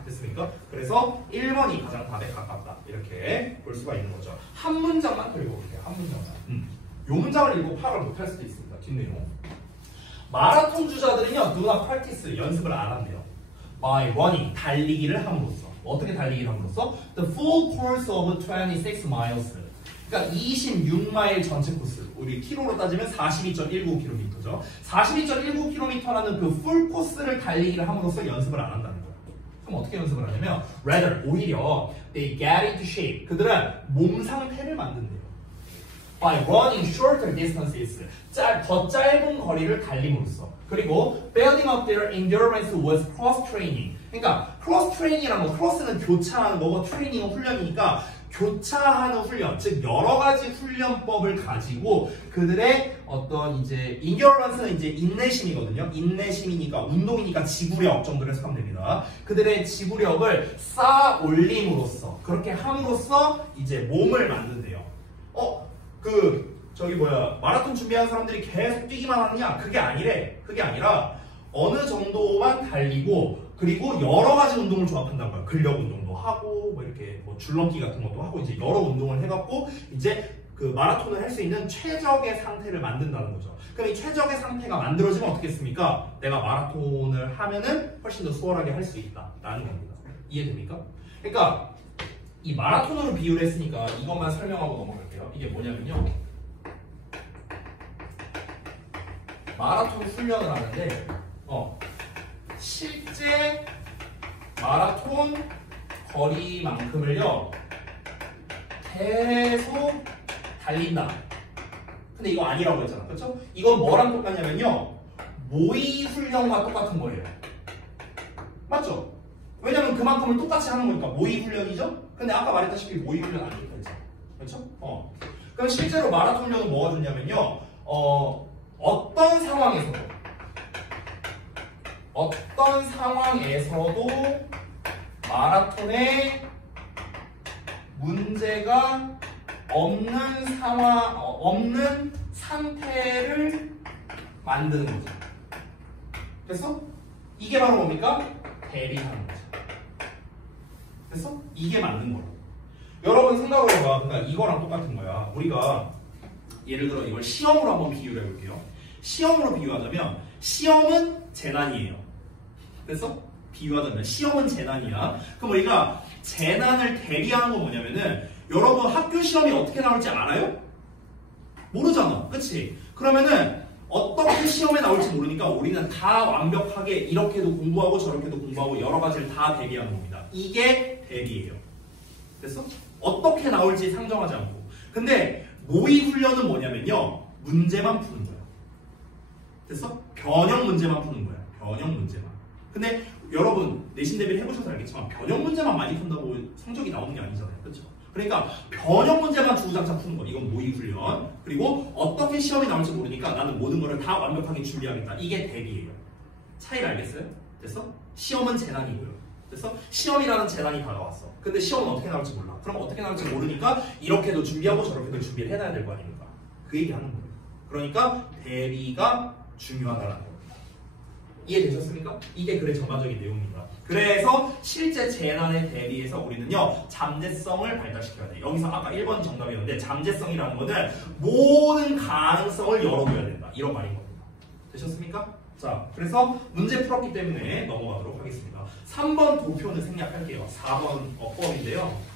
됐습니까? 그래서 1번이 가장 답에 가깝다. 이렇게 볼 수가 있는 거죠. 한 문장만 읽어볼게요. 한 문장만. 요 문장을 읽고 파악을 못할 수도 있습니다. 뒷내용. 마라톤 주자들은요. do not practice 연습을 안 한대요. by running 달리기를 함으로써. 어떻게 달리기를 함으로써? The full course of 26 miles. 그러니까 26마일 전체 코스. 우리 키로로 따지면 42.19km죠. 42.19km라는 그 풀 코스를 달리기를 함으로써 연습을 안 한다는 거예요. 그럼 어떻게 연습을 하냐면 rather 오히려 they get into shape. 그들은 몸 상태를 만든대요. by running shorter distances. 더 짧은 거리를 달림으로써. 그리고 building up their endurance with cross training. 그러니까 cross training이란 거, cross는 교차하는 거고 트레이닝은 훈련이니까 교차하는 훈련, 즉 여러 가지 훈련법을 가지고 그들의 어떤 이제 endurance는 이제 인내심이거든요. 인내심이니까 운동이니까 지구력 정도로 해석하면 됩니다. 그들의 지구력을 쌓아 올림으로써 그렇게 함으로써 이제 몸을 만든대요. 마라톤 준비하는 사람들이 계속 뛰기만 하느냐? 그게 아니래. 그게 아니라 어느 정도만 달리고 그리고 여러 가지 운동을 조합한다는 거야. 근력 운동도 하고 뭐 이렇게 뭐 줄넘기 같은 것도 하고 이제 여러 운동을 해갖고 이제 그 마라톤을 할 수 있는 최적의 상태를 만든다는 거죠. 그럼 이 최적의 상태가 만들어지면 어떻겠습니까? 내가 마라톤을 하면은 훨씬 더 수월하게 할 수 있다라는 겁니다. 이해됩니까? 그러니까 이 마라톤으로 비유를 했으니까 이것만 설명하고 넘어갈게요. 이게 뭐냐면요. 마라톤 훈련을 하는데 실제 마라톤 거리만큼을요 계속 달린다. 근데 이거 아니라고 했잖아. 그렇죠? 이건 뭐랑 똑같냐면요 모의 훈련과 똑같은 거예요. 맞죠? 왜냐면 그만큼을 똑같이 하는 거니까 모의 훈련이죠? 근데 아까 말했다시피 모의 훈련 안 좋다 했죠. 그렇죠? 그럼 실제로 마라톤 훈련은 뭐가 좋냐면요 어떤 상황에서도 마라톤에 문제가 없는 상태를 만드는 거죠. 됐어? 이게 바로 뭡니까? 대비하는 거죠. 됐어? 이게 맞는 거야. 여러분 생각을 해봐. 그러니까 이거랑 똑같은 거야. 우리가 예를 들어 이걸 시험으로 한번 비유를 해볼게요. 시험으로 비유하자면 시험은 재난이에요. 됐어? 비유하자면 시험은 재난이야. 그럼 우리가 재난을 대비하는 건 뭐냐면은 여러분 학교 시험이 어떻게 나올지 알아요? 모르잖아. 그치? 그러면은 어떻게 시험에 나올지 모르니까 우리는 다 완벽하게 이렇게도 공부하고 저렇게도 공부하고 여러 가지를 다 대비하는 겁니다. 이게 대비예요. 됐어? 어떻게 나올지 상정하지 않고. 근데 모의 훈련은 뭐냐면요. 문제만 푸는 거야. 됐어? 변형 문제만 푸는 거야. 변형 문제만. 근데 여러분 내신 대비를 해보셔서 알겠지만 변형 문제만 많이 푼다고 성적이 나오는 게 아니잖아요. 그렇죠? 그러니까 변형 문제만 주구장창 푸는 거. 이건 모의 훈련. 그리고 어떻게 시험이 나올지 모르니까 나는 모든 거를 다 완벽하게 준비하겠다. 이게 대비예요. 차이를 알겠어요? 됐어? 시험은 재난이고요. 됐어? 시험이라는 재난이 다가왔어. 근데 시험은 어떻게 나올지 몰라. 그럼 어떻게 나올지 모르니까 이렇게도 준비하고 저렇게도 준비를 해놔야 될 거 아닙니까? 그 얘기 하는 거예요. 그러니까 대비가 중요하다는 겁니다. 이해되셨습니까? 이게 글의 전반적인 내용입니다. 그래서 실제 재난에 대비해서 우리는요 잠재성을 발달시켜야 돼요. 여기서 아까 1번이 정답이었는데 잠재성이라는 거는 모든 가능성을 열어둬야 된다. 이런 말인 겁니다. 되셨습니까? 자, 그래서 문제 풀었기 때문에 넘어가도록 하겠습니다. 3번 도표는 생략할게요. 4번 어법인데요.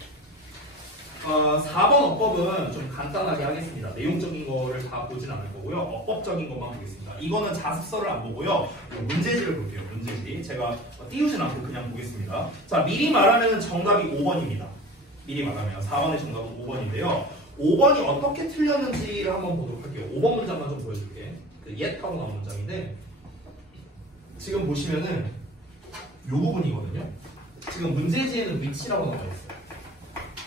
4번 어법은 좀 간단하게 하겠습니다. 내용적인 거를 다 보진 않을 거고요. 어법적인 것만 보겠습니다. 이거는 자습서를 안 보고요. 문제지를 볼게요. 문제지. 제가 띄우진 않고 그냥 보겠습니다. 자, 미리 말하면 정답이 5번입니다. 미리 말하면 4번의 정답은 5번인데요. 5번이 어떻게 틀렸는지를 한번 보도록 할게요. 5번 문장만 좀 보여줄게. 옛 하고 나온 문장인데 지금 보시면은 이 부분이거든요. 지금 문제지에는 위치라고 나와 있어요.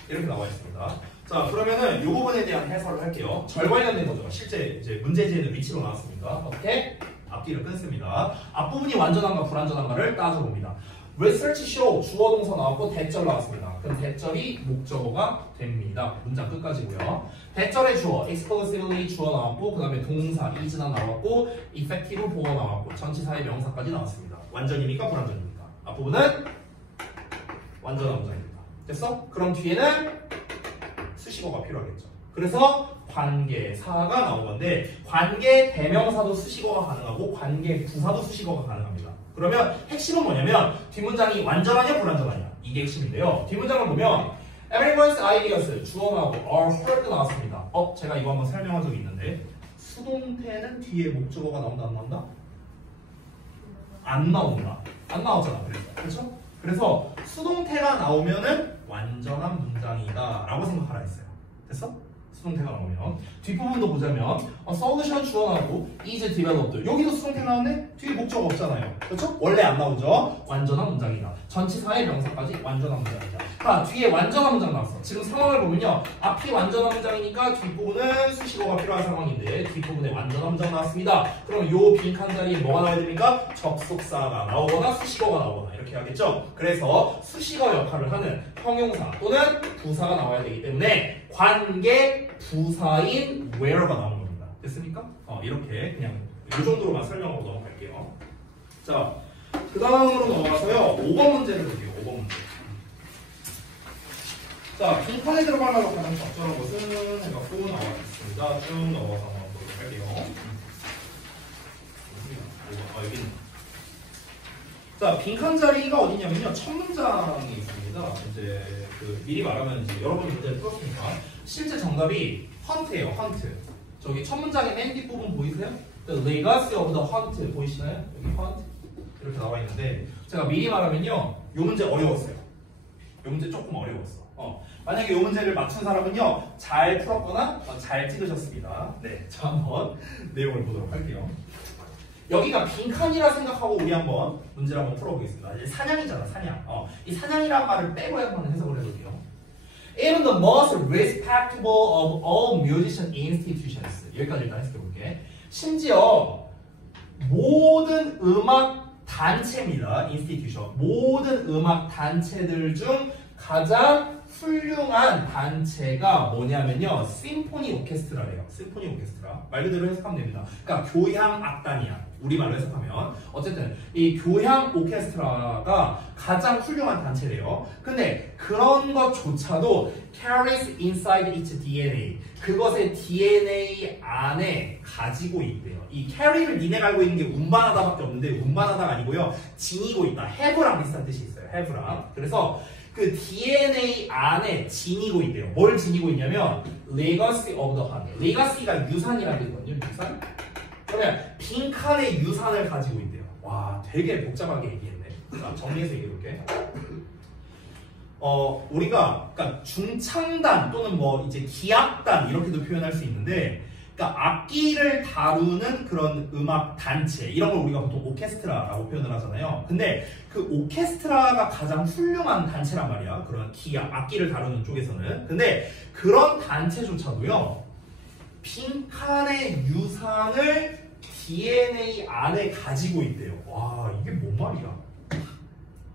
이렇게 나와 있습니다. 자, 그러면은 이 부분에 대한 해설을 할게요. 절 관련된 거죠. 실제 이제 문제지에는 위치로 나왔습니다. 어떻게? 앞뒤를 끊습니다. 앞부분이 완전한가 불완전한가를 따져봅니다. Research show 주어 동사 나왔고 대절 나왔습니다. 그럼 대절이 목적어가 됩니다. 문장 끝까지고요. 대절의 주어 exclusively 주어 나왔고 그 다음에 동사 is나 나왔고 effective 보어 나왔고 전치사의 명사까지 나왔습니다. 완전입니까 불완전입니까? 앞부분은 완전한 문장입니다. 됐어? 그럼 뒤에는 수식어가 필요하겠죠. 그래서 관계사가 나온 건데 관계 대명사도 수식어가 가능하고 관계 부사도 수식어가 가능합니다. 그러면 핵심은 뭐냐면 뒷문장이 완전하냐 불완전하냐 이게 핵심인데요. 뒷문장을 보면 everyone's ideas 주어 나오고 are heard 나왔습니다. 제가 이거 한번 설명한 적이 있는데 수동태는 뒤에 목적어가 나온다 안 나온다? 안 나온다. 안 나왔잖아. 그렇죠? 그래서 수동태가 나오면은 완전한 문장이다 라고 생각하라 했어요. 됐어? 수동태가 나오면 뒷부분도 보자면 solution 주어 나오고 is developed 여기도 수동태 나왔네? 뒤에 목적 없잖아요. 그렇죠? 원래 안 나오죠? 완전한 문장이다. 전치사의 명사까지 완전한 문장이다. 자, 뒤에 완전한 문장 나왔어. 지금 상황을 보면요. 앞이 완전한 문장이니까 뒷부분은 수식어가 필요한 상황인데 뒷부분에 완전한 문장 나왔습니다. 그럼 요 빈칸 자리에 뭐가 나와야 됩니까? 접속사가 나오거나 수식어가 나오거나 이렇게 하겠죠? 그래서 수식어 역할을 하는 형용사 또는 부사가 나와야 되기 때문에 관계 부사인 where가 나오는 겁니다. 됐습니까? 이렇게 그냥 이 정도로만 설명하고 넘어갈게요. 자, 그 다음으로 넘어가서요. 5번 문제를 볼게요. 5번 문제. 자, 빈칸에 들어가려고 가장 적절한 것은 해갖고 나와 있습니다. 쭉 넘어가서 한번 보도록 할게요. 여기 있네. 자, 빈칸 자리가 어디냐면요. 첫 문장이 있습니다. 이제 미리 말하면 이제 여러분이 문제를 풀었으니까 실제 정답이 헌트예요. 헌트. 저기 첫 문장의 맨 뒷부분 보이세요? The legacy of the hunt 보이시나요? 여기 hunt 이렇게 나와 있는데 제가 미리 말하면요. 요 문제 어려웠어요. 요 문제 조금 어려웠어. 만약에 요 문제를 맞춘 사람은요. 잘 풀었거나 잘 찍으셨습니다. 네, 자 한번 내용을 보도록 할게요. 여기가 빈칸이라 생각하고 우리 한번 문제를 한번 풀어보겠습니다. 이제 사냥이잖아, 사냥. 이 사냥이란 말을 빼고 한번 해석을 해볼게요. Even the most respectable of all musician institutions. 여기까지 일단 해석해볼게. 심지어 모든 음악 단체입니다. institution. 모든 음악 단체들 중 가장 훌륭한 단체가 뭐냐면요. 심포니 오케스트라래요. 심포니 오케스트라. 말 그대로 해석하면 됩니다. 그러니까 교향 악단이야. 우리말로 해석하면. 어쨌든 이 교향 오케스트라가 가장 훌륭한 단체래요. 근데 그런 것조차도 carries inside its DNA. 그것의 DNA 안에 가지고 있대요. 이 carry를 니네가 알고 있는 게 운반하다밖에 없는데 운반하다가 아니고요. 지니고 있다. have랑 비슷한 뜻이 있어요. have랑. 그래서 그 DNA 안에 지니고 있대요. 뭘 지니고 있냐면 legacy of the hunt. legacy가 유산이라는 뜻이거든요. 유산. 그러면 빈칸의 유산을 가지고 있대요. 와, 되게 복잡하게 얘기했네. 자, 정리해서 얘기해볼게. 우리가 그러니까 중창단 또는 뭐 이제 기악단 이렇게도 표현할 수 있는데, 그러니까 악기를 다루는 그런 음악 단체 이런 걸 우리가 보통 오케스트라라고 표현을 하잖아요. 근데 그 오케스트라가 가장 훌륭한 단체란 말이야. 그런 기악, 악기를 다루는 쪽에서는. 근데 그런 단체조차도요. 빈칸의 유산을 DNA 안에 가지고 있대요. 와, 이게 뭔 말이야?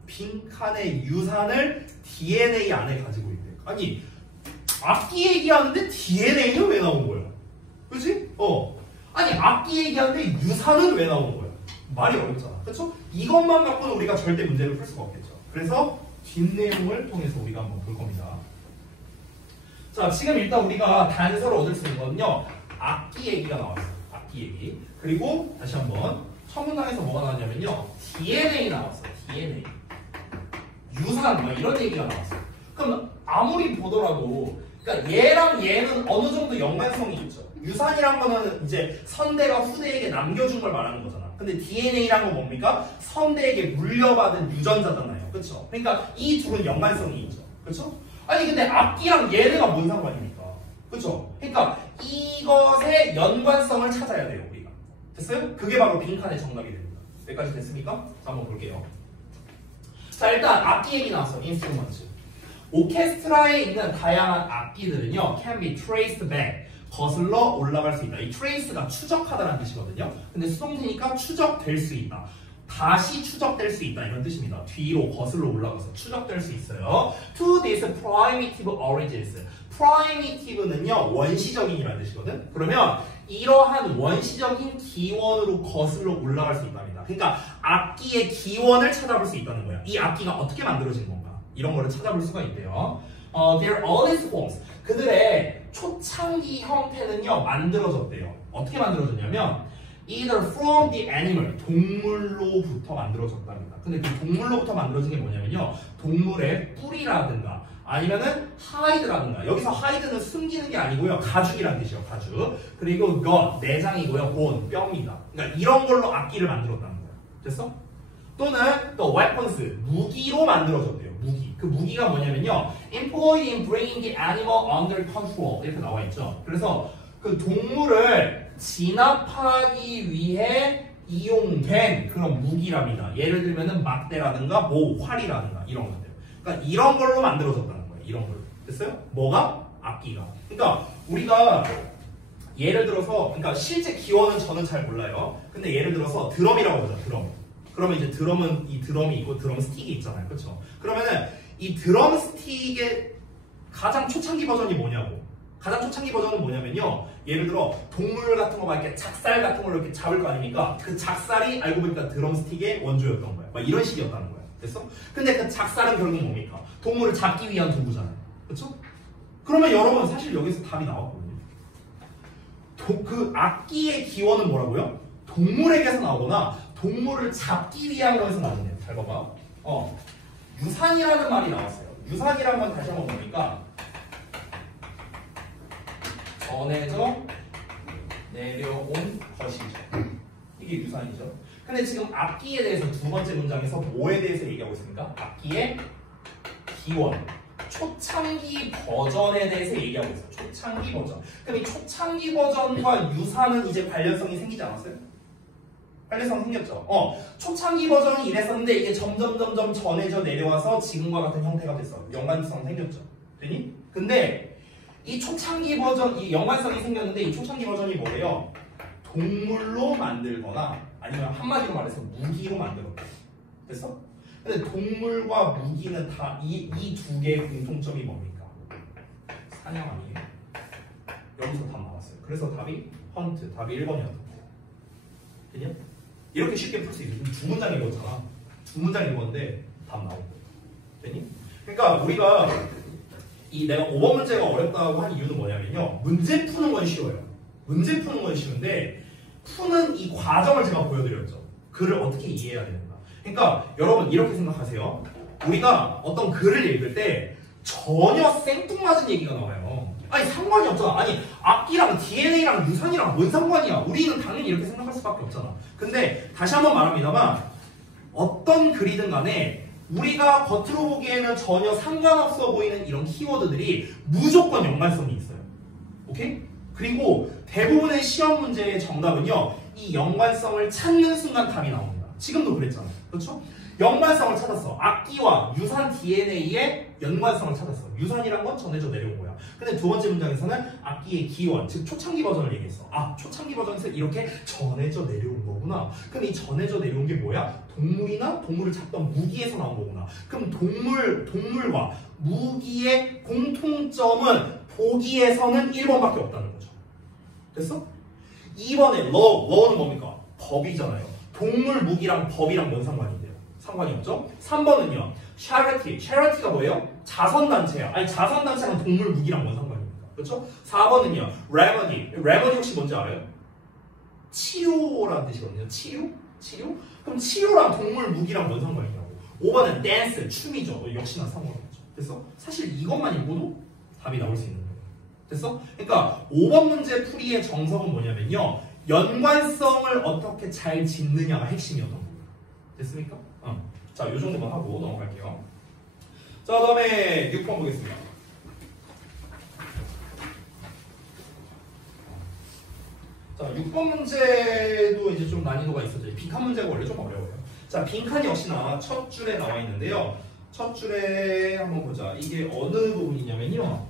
빈칸의 유산을 DNA 안에 가지고 있대요. 아니, 악기 얘기하는데 DNA는 왜 나온 거야? 그치? 악기 얘기하는데 유산은 왜 나오는 거야? 말이 어렵잖아. 그렇죠? 이것만 갖고는 우리가 절대 문제를 풀 수가 없겠죠. 그래서 뒷내용을 통해서 우리가 한번 볼 겁니다. 자, 지금 일단 우리가 단서를 얻을 수 있는 거는요. 악기 얘기가 나왔어요. 악기 얘기. 그리고 다시 한번 첫 문장에서 뭐가 나왔냐면요. DNA 나왔어요. DNA. 유산 막 이런 얘기가 나왔어요. 그럼 아무리 보더라도 그러니까 얘랑 얘는 어느 정도 연관성이 있죠. 유산이란 거는 이제 선대가 후대에게 남겨준 걸 말하는 거잖아. 근데 DNA란 건 뭡니까? 선대에게 물려받은 유전자잖아요. 그렇죠? 그러니까 이 둘은 연관성이 있죠. 그렇죠? 아니 근데 악기랑 얘네가 뭔 상관입니까? 그렇죠? 그러니까 이것의 연관성을 찾아야 돼요. 우리가. 됐어요? 그게 바로 빈칸의 정답이 됩니다. 여기까지 됐습니까? 자, 한번 볼게요. 자, 일단 악기 얘기 나왔어. 인스트루먼트. 오케스트라에 있는 다양한 악기들은요, can be traced back. 거슬러 올라갈 수 있다. 이 trace가 추적하다라는 뜻이거든요. 근데 수동태니까 추적될 수 있다. 다시 추적될 수 있다. 이런 뜻입니다. 뒤로 거슬러 올라가서 추적될 수 있어요. To these primitive origins. primitive는요, 원시적인이라는 뜻이거든. 그러면 이러한 원시적인 기원으로 거슬러 올라갈 수 있답니다. 그러니까 악기의 기원을 찾아볼 수 있다는 거야. 이 악기가 어떻게 만들어진 건가? 이런 거를 찾아볼 수가 있대요. Their earliest forms. 그들의 초창기 형태는요, 만들어졌대요. 어떻게 만들어졌냐면 either from the animal, 동물로부터 만들어졌답니다. 근데 그 동물로부터 만들어진 게 뭐냐면요, 동물의 뿌리라든가 아니면은 하이드라든가, 여기서 하이드는 숨기는 게 아니고요, 가죽이라는 뜻이에요. 가죽. 그리고 gut, 내장이고요, bone, 뼈입니다. 그러니까 이런 걸로 악기를 만들었다는 거예요. 됐어? 또는 또 weapons, 무기로 만들어졌대요. 무기. 그 무기가 뭐냐면요, employed in bringing the animal under control, 이렇게 나와 있죠. 그래서 그 동물을 진압하기 위해 이용된 그런 무기랍니다. 예를 들면은 막대라든가 뭐 활이라든가 이런 것들. 그러니까 이런 걸로 만들어졌다는 거예요. 이런 걸로. 됐어요? 뭐가? 악기가. 그러니까 우리가 예를 들어서, 그러니까 실제 기원은 저는 잘 몰라요. 근데 예를 들어서 드럼이라고 보자. 드럼. 그러면 이제 드럼은 이 드럼이 있고 드럼 스틱이 있잖아요. 그렇죠? 그러면은 이 드럼 스틱의 가장 초창기 버전이 뭐냐고. 가장 초창기 버전은 뭐냐면요, 예를 들어 동물 같은 거 막 이렇게 작살 같은 걸 이렇게 잡을 거 아닙니까? 그 작살이 알고 보니까 드럼 스틱의 원조였던 거야. 막 이런 식이었다는 거야. 됐어? 근데 그 작살은 결국 뭡니까? 동물을 잡기 위한 도구잖아요. 그렇죠? 그러면 여러분 사실 여기서 답이 나왔거든요. 그 악기의 기원은 뭐라고요? 동물에게서 나오거나 동물을 잡기 위한 거에서 나오네요. 잘 봐봐. 유산이라는 말이 나왔어요. 유산이라는 건 다시 한번 보니까 전해져 내려온 것이죠. 이게 유산이죠. 근데 지금 악기에 대해서 두 번째 문장에서 뭐에 대해서 얘기하고 있습니까? 악기의 기원, 초창기 버전에 대해서 얘기하고 있어요. 초창기 버전. 그럼 이 초창기 버전과 유산은 이제 관련성이 생기지 않았어요? 관련성 생겼죠. 초창기 버전이 이랬었는데 이게 점점 전해져 내려와서 지금과 같은 형태가 됐어. 연관성 생겼죠. 되니? 근데 이 초창기 버전, 이 연관성이 생겼는데 이 초창기 버전이 뭐예요? 동물로 만들거나 아니면 한마디로 말해서 무기로 만들었다. 됐어? 근데 동물과 무기는 다 이 두 개의 공통점이 뭡니까? 사냥 아니에요? 여기서 답 나왔어요. 그래서 답이 헌트, 답이 1번이었던 거예요. 됐냐? 이렇게 쉽게 풀 수 있어요. 두 문장 읽었잖아. 두 문장 읽었는데 답 나온 거예요. 됐니? 그러니까 우리가 내가 5번 문제가 어렵다고 한 이유는 뭐냐면요, 문제 푸는 건 쉬워요. 문제 푸는 건 쉬운데 푸는 이 과정을 제가 보여드렸죠. 글을 어떻게 이해해야 되는가. 그러니까 여러분 이렇게 생각하세요. 우리가 어떤 글을 읽을 때 전혀 생뚱맞은 얘기가 나와요. 아니 상관이 없잖아. 아니 악기랑 DNA랑 유산이랑 뭔 상관이야. 우리는 당연히 이렇게 생각할 수밖에 없잖아. 근데 다시 한번 말합니다만 어떤 글이든 간에 우리가 겉으로 보기에는 전혀 상관없어 보이는 이런 키워드들이 무조건 연관성이 있어요. 오케이? 그리고 대부분의 시험 문제의 정답은요, 이 연관성을 찾는 순간 답이 나옵니다. 지금도 그랬잖아요. 그렇죠? 연관성을 찾았어. 악기와 유산 DNA의 연관성을 찾았어. 유산이란 건 전해져 내려온 거야. 근데 두 번째 문장에서는 악기의 기원, 즉 초창기 버전을 얘기했어. 아, 초창기 버전에서 이렇게 전해져 내려온 거구나. 그럼 이 전해져 내려온 게 뭐야? 동물이나 동물을 잡던 무기에서 나온 거구나. 그럼 동물과 무기의 공통점은 보기에서는 1번밖에 없다는 거죠. 됐어? 2번에 law는 뭡니까? 법이잖아요. 동물 무기랑 법이랑 뭔 상관인데요? 상관이 없죠? 3번은요. charity가 뭐예요? 자선단체야. 아니 자선단체랑 동물 무기랑 뭔 상관입니까? 그렇죠? 4번은요. remedy 혹시 뭔지 알아요? 치료라는 뜻이거든요. 치료? 그럼 치료랑 동물 무기랑 뭔 상관이냐고. 5번은 댄스, 춤이죠. 역시나 상관없죠. 됐어? 사실 이것만 읽고도 답이 나올 수 있는 거예요. 됐어? 그러니까 5번 문제 풀이의 정석은 뭐냐면요. 연관성을 어떻게 잘 짚느냐가 핵심이었던 거예요. 됐습니까? 자, 요 정도만 하고 넘어갈게요. 자, 다음에 6번 보겠습니다. 자, 6번 문제도 이제 좀 난이도가 있어요. 빈칸 문제가 원래 좀 어려워요. 자, 빈칸이 역시나 첫 줄에 나와 있는데요. 첫 줄에 한번 보자. 이게 어느 부분이냐면요.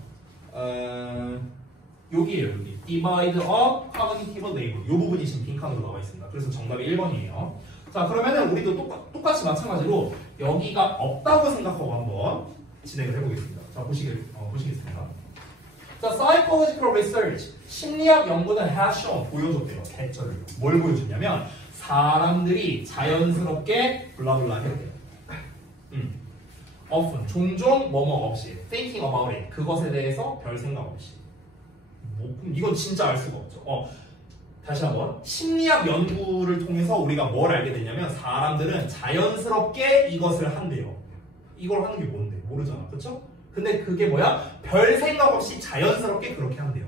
여기에요, 여기. Divide up cognitive label. 이 부분이 지금 빈칸으로 나와 있습니다. 그래서 정답이 1번이에요. 자, 그러면은 우리도 똑같이 마찬가지로 여기가 없다고 생각하고 한번 진행을 해보겠습니다. 자, 보시겠습니다. 자, psychological research. 심리학 연구는 has shown. 보여줬대요. 대처를. 뭘 보여줬냐면, 사람들이 자연스럽게 블라블라 해야 돼요. often. 종종 뭐뭐 없이. thinking about it. 그것에 대해서 별 생각 없이. 이건 진짜 알 수가 없죠. 다시 한번. 심리학 연구를 통해서 우리가 뭘 알게 됐냐면 사람들은 자연스럽게 이것을 한대요. 이걸 하는 게 뭔데? 모르잖아. 그렇죠? 근데 그게 뭐야? 별 생각 없이 자연스럽게 그렇게 한대요.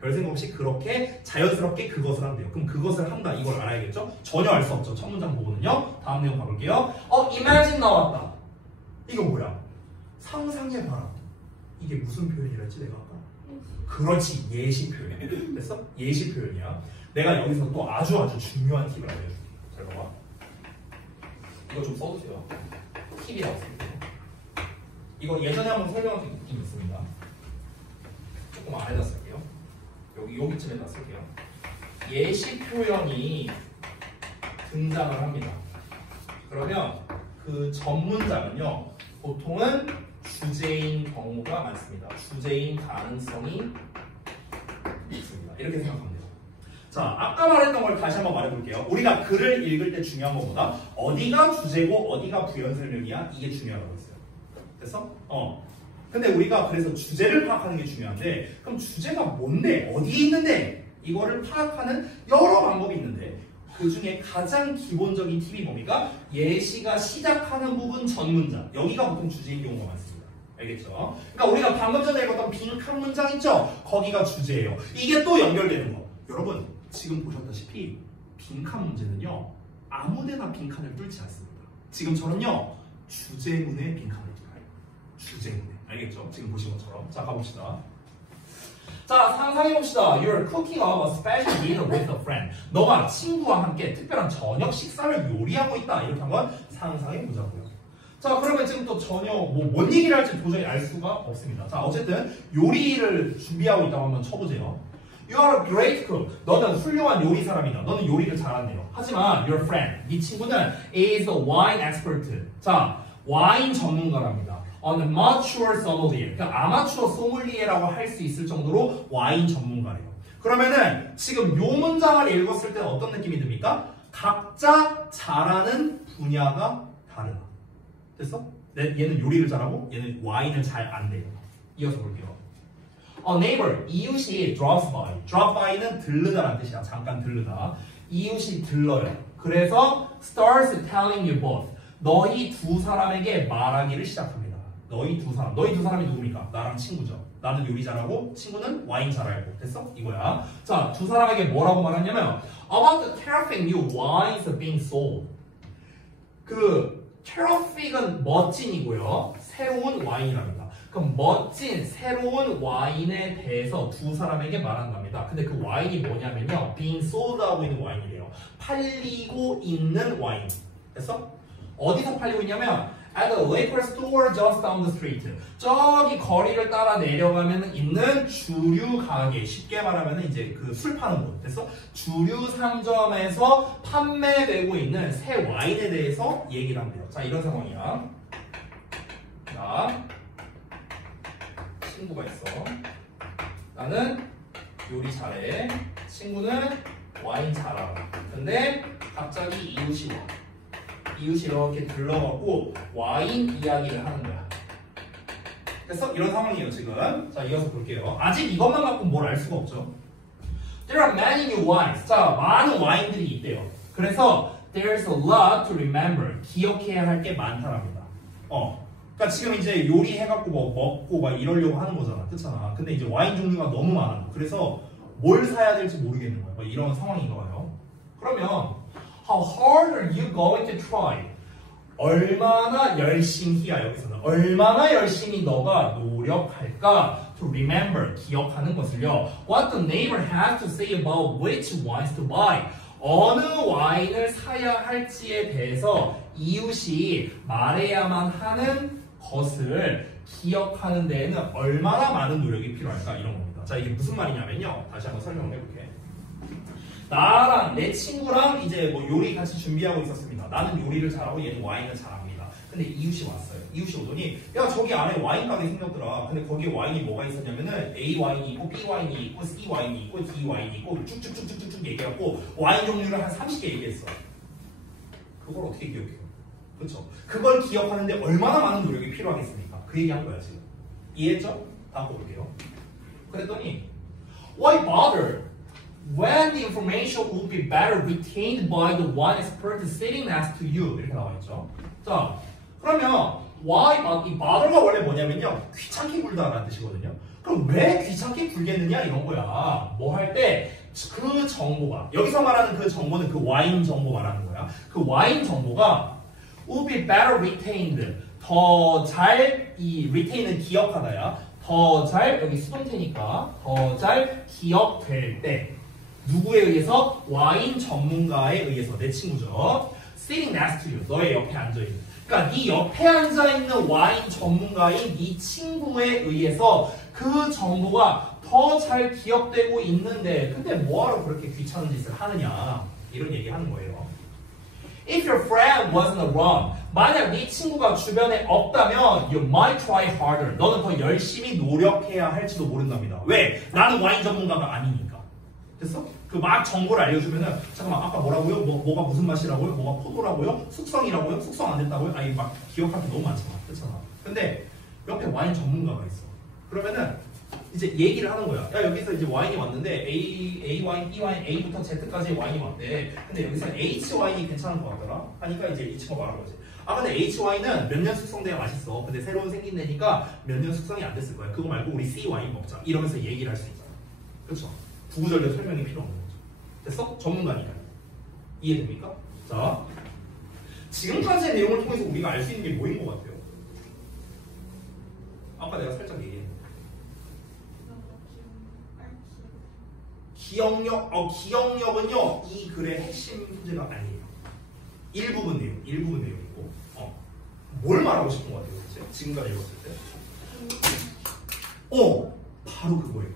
별 생각 없이 그렇게 자연스럽게 그것을 한대요. 그럼 그것을 한다. 이걸 알아야겠죠? 전혀 알 수 없죠. 첫 문장 보고는요. 다음 내용 가볼게요. imagine 나왔다. 이거 뭐야? 상상해봐라. 이게 무슨 표현이랄지 내가 아까? 그렇지. 예시 표현. 됐어? 예시 표현이야. 내가 여기서 또 아주 중요한 팁을 알려줄게. 잘 봐봐. 이거 좀 써주세요. 팁이라고 써주세요. 이거 예전에 한번 설명한 적 있긴 있습니다. 조금 안에다 쓸게요. 여기쯤에다 쓸게요. 예시 표현이 등장을 합니다. 그러면 그 전문장은요. 보통은 주제인 경우가 많습니다. 주제인 가능성이 있습니다. 이렇게 생각하면 돼요. 자, 아까 말했던 걸 다시 한번 말해볼게요. 우리가 글을 읽을 때 중요한 것보다 어디가 주제고 어디가 부연 설명이야 이게 중요하다고 했어요. 됐어? 근데 우리가 그래서 주제를 파악하는 게 중요한데 그럼 주제가 뭔데? 어디에 있는데? 이거를 파악하는 여러 방법이 있는데 그 중에 가장 기본적인 팁이 뭡니까? 예시가 시작하는 부분 전 문장. 여기가 보통 주제인 경우가 많습니다. 알겠죠? 그러니까 우리가 방금 전에 읽었던 빈칸 문장 있죠? 거기가 주제예요. 이게 또 연결되는 거. 여러분 지금 보셨다시피 빈칸 문제는요. 아무데나 빈칸을 뚫지 않습니다. 지금처럼요. 주제문에 빈칸을 뚫어요. 주제문에. 알겠죠? 지금 보신 것처럼. 자, 가봅시다. 자, 상상해봅시다. You're cooking up a special dinner with a friend. 너가 친구와 함께 특별한 저녁 식사를 요리하고 있다. 이렇게 한번 상상해보자고요. 자, 그러면 지금 또 전혀 뭔 얘기를 할지 도저히 알 수가 없습니다. 자, 어쨌든 요리를 준비하고 있다고 한번 쳐보세요. You are a great cook. 너는 훌륭한 요리 사람이다. 너는 요리를 잘한대요. 하지만 your friend, 네 친구는 is a wine expert. 자, 와인 전문가랍니다. An amateur sommelier. 그러니까 아마추어 소믈리에라고 할 수 있을 정도로 와인 전문가래요. 그러면은 지금 요 문장을 읽었을 때 어떤 느낌이 듭니까? 각자 잘하는 분야가 다르다. 됐어? 얘는 요리를 잘하고 얘는 와인을 잘 안 돼요. 이어서 볼게요. A neighbor, 이웃이 drops by. drop by는 들르다라는 뜻이야. 잠깐 들르다. 이웃이 들러요. 그래서 starts telling you both. 너희 두 사람에게 말하기를 시작합니다. 너희 두 사람이 누굽니까? 나랑 친구죠. 나는 요리 잘하고 친구는 와인 잘 알고. 됐어? 이거야. 자, 두 사람에게 뭐라고 말하냐면 about the terrific new wines being sold. 그 terrific은 멋진이고요. 새로운 와인이랍니다. 그럼 멋진 새로운 와인에 대해서 두 사람에게 말한답니다. 근데 그 와인이 뭐냐면요. being sold 하고 있는 와인이래요. 팔리고 있는 와인. 됐어? 어디서 팔리고 있냐면 at the liquor store just down the street. 저기 거리를 따라 내려가면 있는 주류 가게. 쉽게 말하면 이제 그 술 파는 곳. 됐어? 주류 상점에서 판매되고 있는 새 와인에 대해서 얘기를 합니다. 자, 이런 상황이야. 자, 친구가 있어. 나는 요리 잘해. 친구는 와인 잘 알아. 근데 갑자기 이웃이 와. 이웃이 이렇게 들러가고 와인 이야기를 하는 거야. 그래서 이런 상황이에요 지금. 자 이어서 볼게요. 아직 이것만 갖고 뭘 알 수가 없죠. There are many new wines. 자 많은 와인들이 있대요. 그래서 there's a lot to remember. 기억해야 할 게 많다랍니다. 그러니까 지금 이제 요리해갖고 뭐 먹고 막 이러려고 하는 거잖아. 그렇잖아. 근데 이제 와인 종류가 너무 많아. 그래서 뭘 사야 될지 모르겠는 거야. 뭐 이런 상황인가 봐요. 그러면 How hard are you going to try? 얼마나 열심히야 여기서는 얼마나 열심히 너가 노력할까 to remember 기억하는 것을요. What the neighbor has to say about which wines to buy. 어느 와인을 사야 할지에 대해서 이웃이 말해야만 하는 것을 기억하는 데에는 얼마나 많은 노력이 필요할까 이런 겁니다. 자 이게 무슨 말이냐면요. 다시 한번 설명을 해볼게. 나랑 내 친구랑 이제 뭐 요리 같이 준비하고 있었습니다. 나는 요리를 잘하고 얘는 와인을 잘합니다. 근데 이웃이 왔어요. 이웃이 오더니 야 저기 안에 와인 가게 생겼더라. 근데 거기에 와인이 뭐가 있었냐면은 A 와인이 있고 B 와인이 있고 C 와인이 있고 D 와인이 있고 쭉쭉쭉쭉쭉 얘기하고 와인 종류를 한 30개 얘기했어. 그걸 어떻게 기억해요? 그렇죠? 그걸 기억하는데 얼마나 많은 노력이 필요하겠습니까? 그 얘기한 거야 지금. 이해했죠? 다음 거 볼게요. 그랬더니 Why bother? When the information will be better retained by the one expert sitting next to you 이렇게 나와 있죠. 자, 그러면 why 이 bother가 원래 뭐냐면요 귀찮게 굴다라는 뜻이거든요. 그럼 왜 귀찮게 굴겠느냐 이런 거야. 뭐 할 때 그 정보가 여기서 말하는 그 정보는 그 와인 정보 말하는 거야. 그 와인 정보가 will be better retained 더 잘 이 retain은 기억하다야. 더 잘 여기 수동태니까 더 잘 기억될 때. 누구에 의해서? 와인 전문가에 의해서. 내 친구죠. Sitting next to you. 너의 옆에 앉아있는. 그러니까 네 옆에 앉아있는 와인 전문가인 네 친구에 의해서 그 정보가 더 잘 기억되고 있는데 근데 뭐하러 그렇게 귀찮은 짓을 하느냐 이런 얘기 하는 거예요. If your friend wasn't around 만약 네 친구가 주변에 없다면 you might try harder. 너는 더 열심히 노력해야 할지도 모른답니다. 왜? 나는 와인 전문가가 아니니까. 됐어? 그 막 정보를 알려주면은 잠깐만 아까 뭐라고요? 뭐가 무슨 맛이라고요? 뭐가 포도라고요? 숙성이라고요? 숙성 안 됐다고요? 아니 막 기억할 게 너무 많잖아. 그렇잖아. 근데 옆에 와인 전문가가 있어. 그러면은 이제 얘기를 하는 거야. 야 여기서 이제 와인이 왔는데 A 와인, B 와인, A부터 Z까지의 와인이 왔대. 근데 여기서 H 와인이 괜찮은 것 같더라. 하니까 이제 이 친구가 말한 거지. 아 근데 H 와인은 몇 년 숙성돼야 맛있어. 근데 새로운 생긴 데니까 몇 년 숙성이 안 됐을 거야. 그거 말고 우리 C 와인 먹자. 이러면서 얘기를 할 수 있잖아. 그렇죠? 구구절절 설명이 필요 없는 거죠. 됐어? 전문가니까. 이해됩니까? 자, 지금까지의 내용을 통해서 우리가 알 수 있는 게 뭐인 것 같아요? 아까 내가 살짝 얘기했는데. 기억력은요, 이 글의 핵심 소재가 아니에요. 일부분 내용이고. 뭘 말하고 싶은 것 같아요, 도대체? 지금까지 읽었을 때. 바로 그거예요.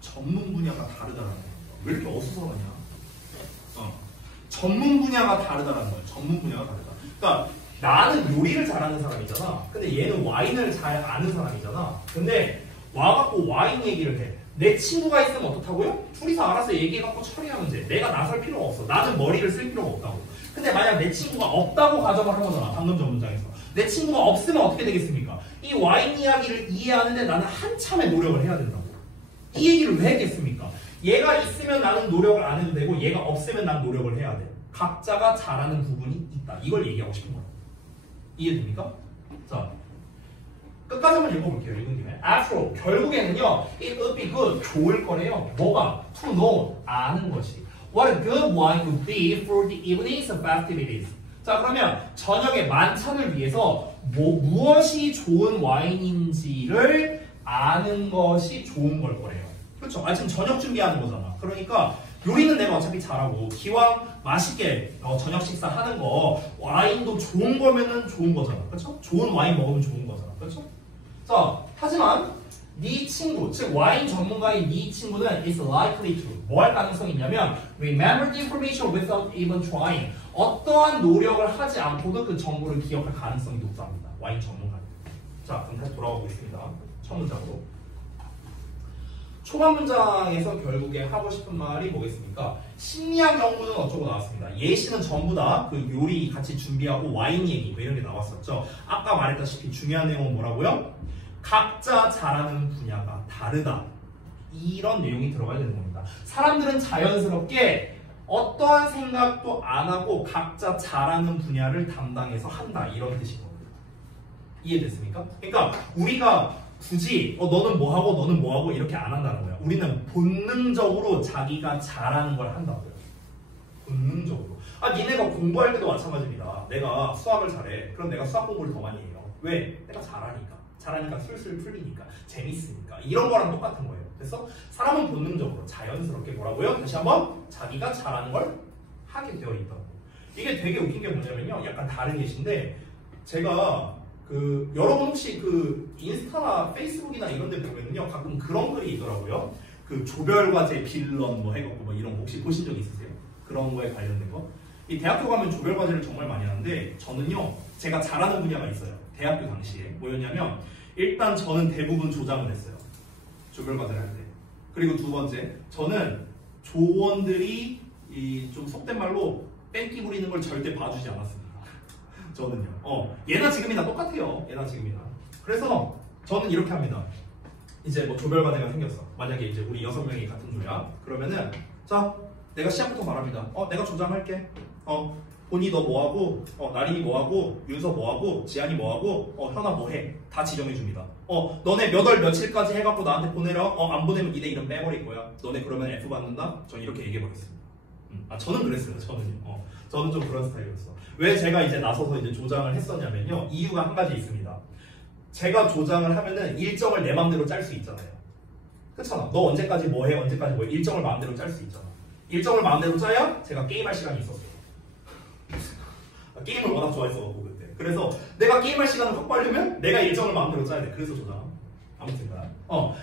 전문 분야가 다르다라는 거예요. 왜 이렇게 어수선하냐? 전문 분야가 다르다라는 거예요. 전문 분야가 다르다. 그러니까 나는 요리를 잘하는 사람이잖아. 근데 얘는 와인을 잘 아는 사람이잖아. 근데 와갖고 와인 얘기를 해. 내 친구가 있으면 어떻다고요? 둘이서 알아서 얘기해갖고 처리하면 돼. 내가 나설 필요가 없어. 나는 머리를 쓸 필요가 없다고. 근데 만약 내 친구가 없다고 가정을 한 거잖아. 방금 전 문장에서. 내 친구가 없으면 어떻게 되겠습니까? 이 와인 이야기를 이해하는데 나는 한참의 노력을 해야 된다고. 이 얘기를 왜 했겠습니까? 얘가 있으면 나는 노력을 안 해도 되고 얘가 없으면 난 노력을 해야 돼. 각자가 잘하는 부분이 있다. 이걸 얘기하고 싶은 거야. 이해됩니까? 자, 끝까지 한번 읽어볼게요. 읽은 김에. After all, 결국에는요. It would be good. 좋을 거래요. 뭐가? To know. 아는 것이. What a good wine would be for the evening's festivities. 자, 그러면 저녁의 만찬을 위해서 무엇이 좋은 와인인지를 아는 것이 좋은 걸 거래요. 그렇죠? 지금 저녁 준비하는 거잖아. 그러니까 요리는 내가 어차피 잘하고 기왕 맛있게 저녁 식사하는 거 와인도 좋은 거면은 좋은 거잖아. 그렇죠? 좋은 와인 먹으면 좋은 거잖아. 그렇죠? 자, 하지만 네 친구, 즉 와인 전문가인 네 친구는 is likely to 뭐 할 가능성이 있냐면 remember the information without even trying. 어떠한 노력을 하지 않고도 그 정보를 기억할 가능성이 높답니다. 와인 전문가는. 자, 그럼 다시 돌아가 보겠습니다. 첫 문장으로. 초반 문장에서 결국에 하고 싶은 말이 뭐겠습니까? 심리학 연구는 어쩌고 나왔습니다. 예시는 전부 다 그 요리 같이 준비하고 와인 얘기 뭐 이런 게 나왔었죠. 아까 말했다시피 중요한 내용은 뭐라고요? 각자 잘하는 분야가 다르다. 이런 내용이 들어가야 되는 겁니다. 사람들은 자연스럽게 어떠한 생각도 안 하고 각자 잘하는 분야를 담당해서 한다. 이런 뜻인 겁니다. 이해됐습니까? 그러니까 우리가 굳이 너는 뭐 하고 너는 뭐 하고 이렇게 안 한다는 거야. 우리는 본능적으로 자기가 잘하는 걸 한다고요. 본능적으로. 니네가 공부할 때도 마찬가지입니다. 내가 수학을 잘해. 그럼 내가 수학 공부를 더 많이 해요. 왜? 내가 잘하니까. 잘하니까 술술 풀리니까. 재밌으니까. 이런 거랑 똑같은 거예요. 그래서 사람은 본능적으로 자연스럽게 뭐라고요? 다시 한번 자기가 잘하는 걸 하게 되어 있다고. 이게 되게 웃긴 게 뭐냐면요. 약간 다른 예시인데 제가 여러분 혹시 인스타나 페이스북이나 이런 데 보면요 가끔 그런 글이 있더라고요. 조별과제 빌런 뭐 해갖고 뭐 이런 거 혹시 보신 적 있으세요? 그런 거에 관련된 거? 이 대학교 가면 조별과제를 정말 많이 하는데 저는요 제가 잘하는 분야가 있어요. 대학교 당시에 뭐였냐면 일단 저는 대부분 조장을 했어요. 조별과제를 할 때. 그리고 두 번째 저는 조원들이 좀 속된 말로 뺑기 부리는 걸 절대 봐주지 않았습니다. 저는요. 예나 지금이나 똑같아요. 예나 지금이나. 그래서 저는 이렇게 합니다. 이제 뭐 조별과제가 생겼어. 만약에 이제 우리 6명이 같은 조야. 그러면은 자 내가 시작부터 말합니다. 내가 조장할게. 본이 너 뭐하고, 나린이 뭐하고, 윤서 뭐하고, 지한이 뭐하고, 현아 뭐해. 다 지정해줍니다. 너네 몇 월 며칠까지 해갖고 나한테 보내라. 안 보내면 니네 이름 빼버릴 거야. 너네 그러면 F 받는다? 전 이렇게 얘기해버렸습니다. 저는 그랬어요. 저는요. 저는 좀 그런 스타일이었어. 왜 제가 이제 나서서 이제 조장을 했었냐면요. 이유가 한 가지 있습니다. 제가 조장을 하면은 일정을 내 맘대로 짤 수 있잖아요. 그렇잖아. 너 언제까지 뭐 해, 언제까지 뭐 해. 일정을 마음대로 짤 수 있잖아. 일정을 마음대로 짜야 제가 게임할 시간이 있었어요. 게임을 워낙 좋아했어갖고 그때. 그래서 내가 게임할 시간을 확보하려면 내가 일정을 마음대로 짜야 돼. 그래서 조장. 아무튼간.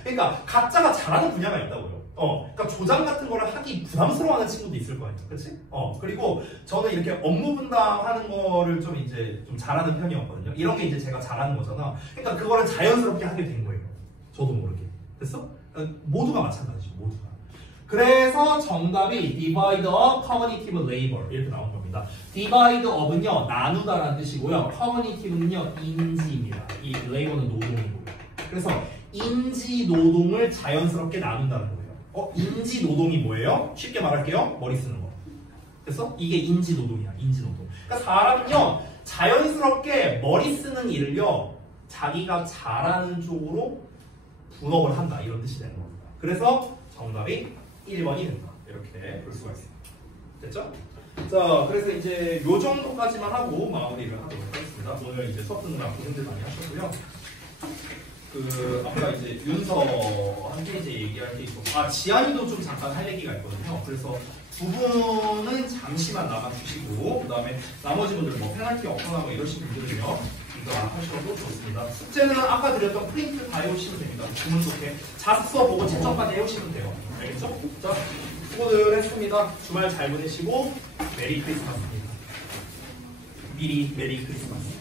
그러니까 각자가 잘하는 분야가 있다고요. 그러니까 조장 같은 거를 하기 부담스러워하는 친구도 있을 거 아니야, 그렇지? 그리고 저는 이렇게 업무 분담하는 거를 좀 이제 좀 잘하는 편이었거든요. 이런 게 이제 제가 잘하는 거잖아. 그러니까 그거를 자연스럽게 하게 된 거예요. 저도 모르게. 됐어? 모두가 마찬가지죠, 모두가. 그래서 정답이 divide up cognitive labor 이렇게 나온 겁니다. divide up은요 나누다라는 뜻이고요. cognitive는요 인지입니다. 이 labor는 노동이고요. 그래서 인지 노동을 자연스럽게 나눈다는 거예요. 인지 노동이 뭐예요? 쉽게 말할게요. 머리 쓰는 거. 됐어? 이게 인지 노동이야. 인지 노동. 그러니까 사람은요 자연스럽게 머리 쓰는 일을요 자기가 잘하는 쪽으로 분업을 한다. 이런 뜻이 되는 겁니다. 그래서 정답이 1번이 된다. 이렇게 볼 수가 있습니다. 됐죠? 자, 그래서 이제 요 정도까지만 하고 마무리를 하도록 하겠습니다. 오늘 이제 수업 듣느라 고생들 많이 하셨고요. 아까 이제 윤서 한 페이지 얘기할 게 있고, 지한이도 좀 잠깐 할 얘기가 있거든요. 그래서 두 분은 잠시만 나가주시고, 그 다음에 나머지 분들은 뭐 페널티 없거나 뭐 이러신 분들은요, 이거 하셔도 좋습니다. 숙제는 아까 드렸던 프린트 다 해오시면 됩니다. 주문 좋게 자습서 보고 채점까지 해오시면 돼요. 알겠죠? 자, 수고들 했습니다. 주말 잘 보내시고 메리 크리스마스입니다. 미리 메리 크리스마스.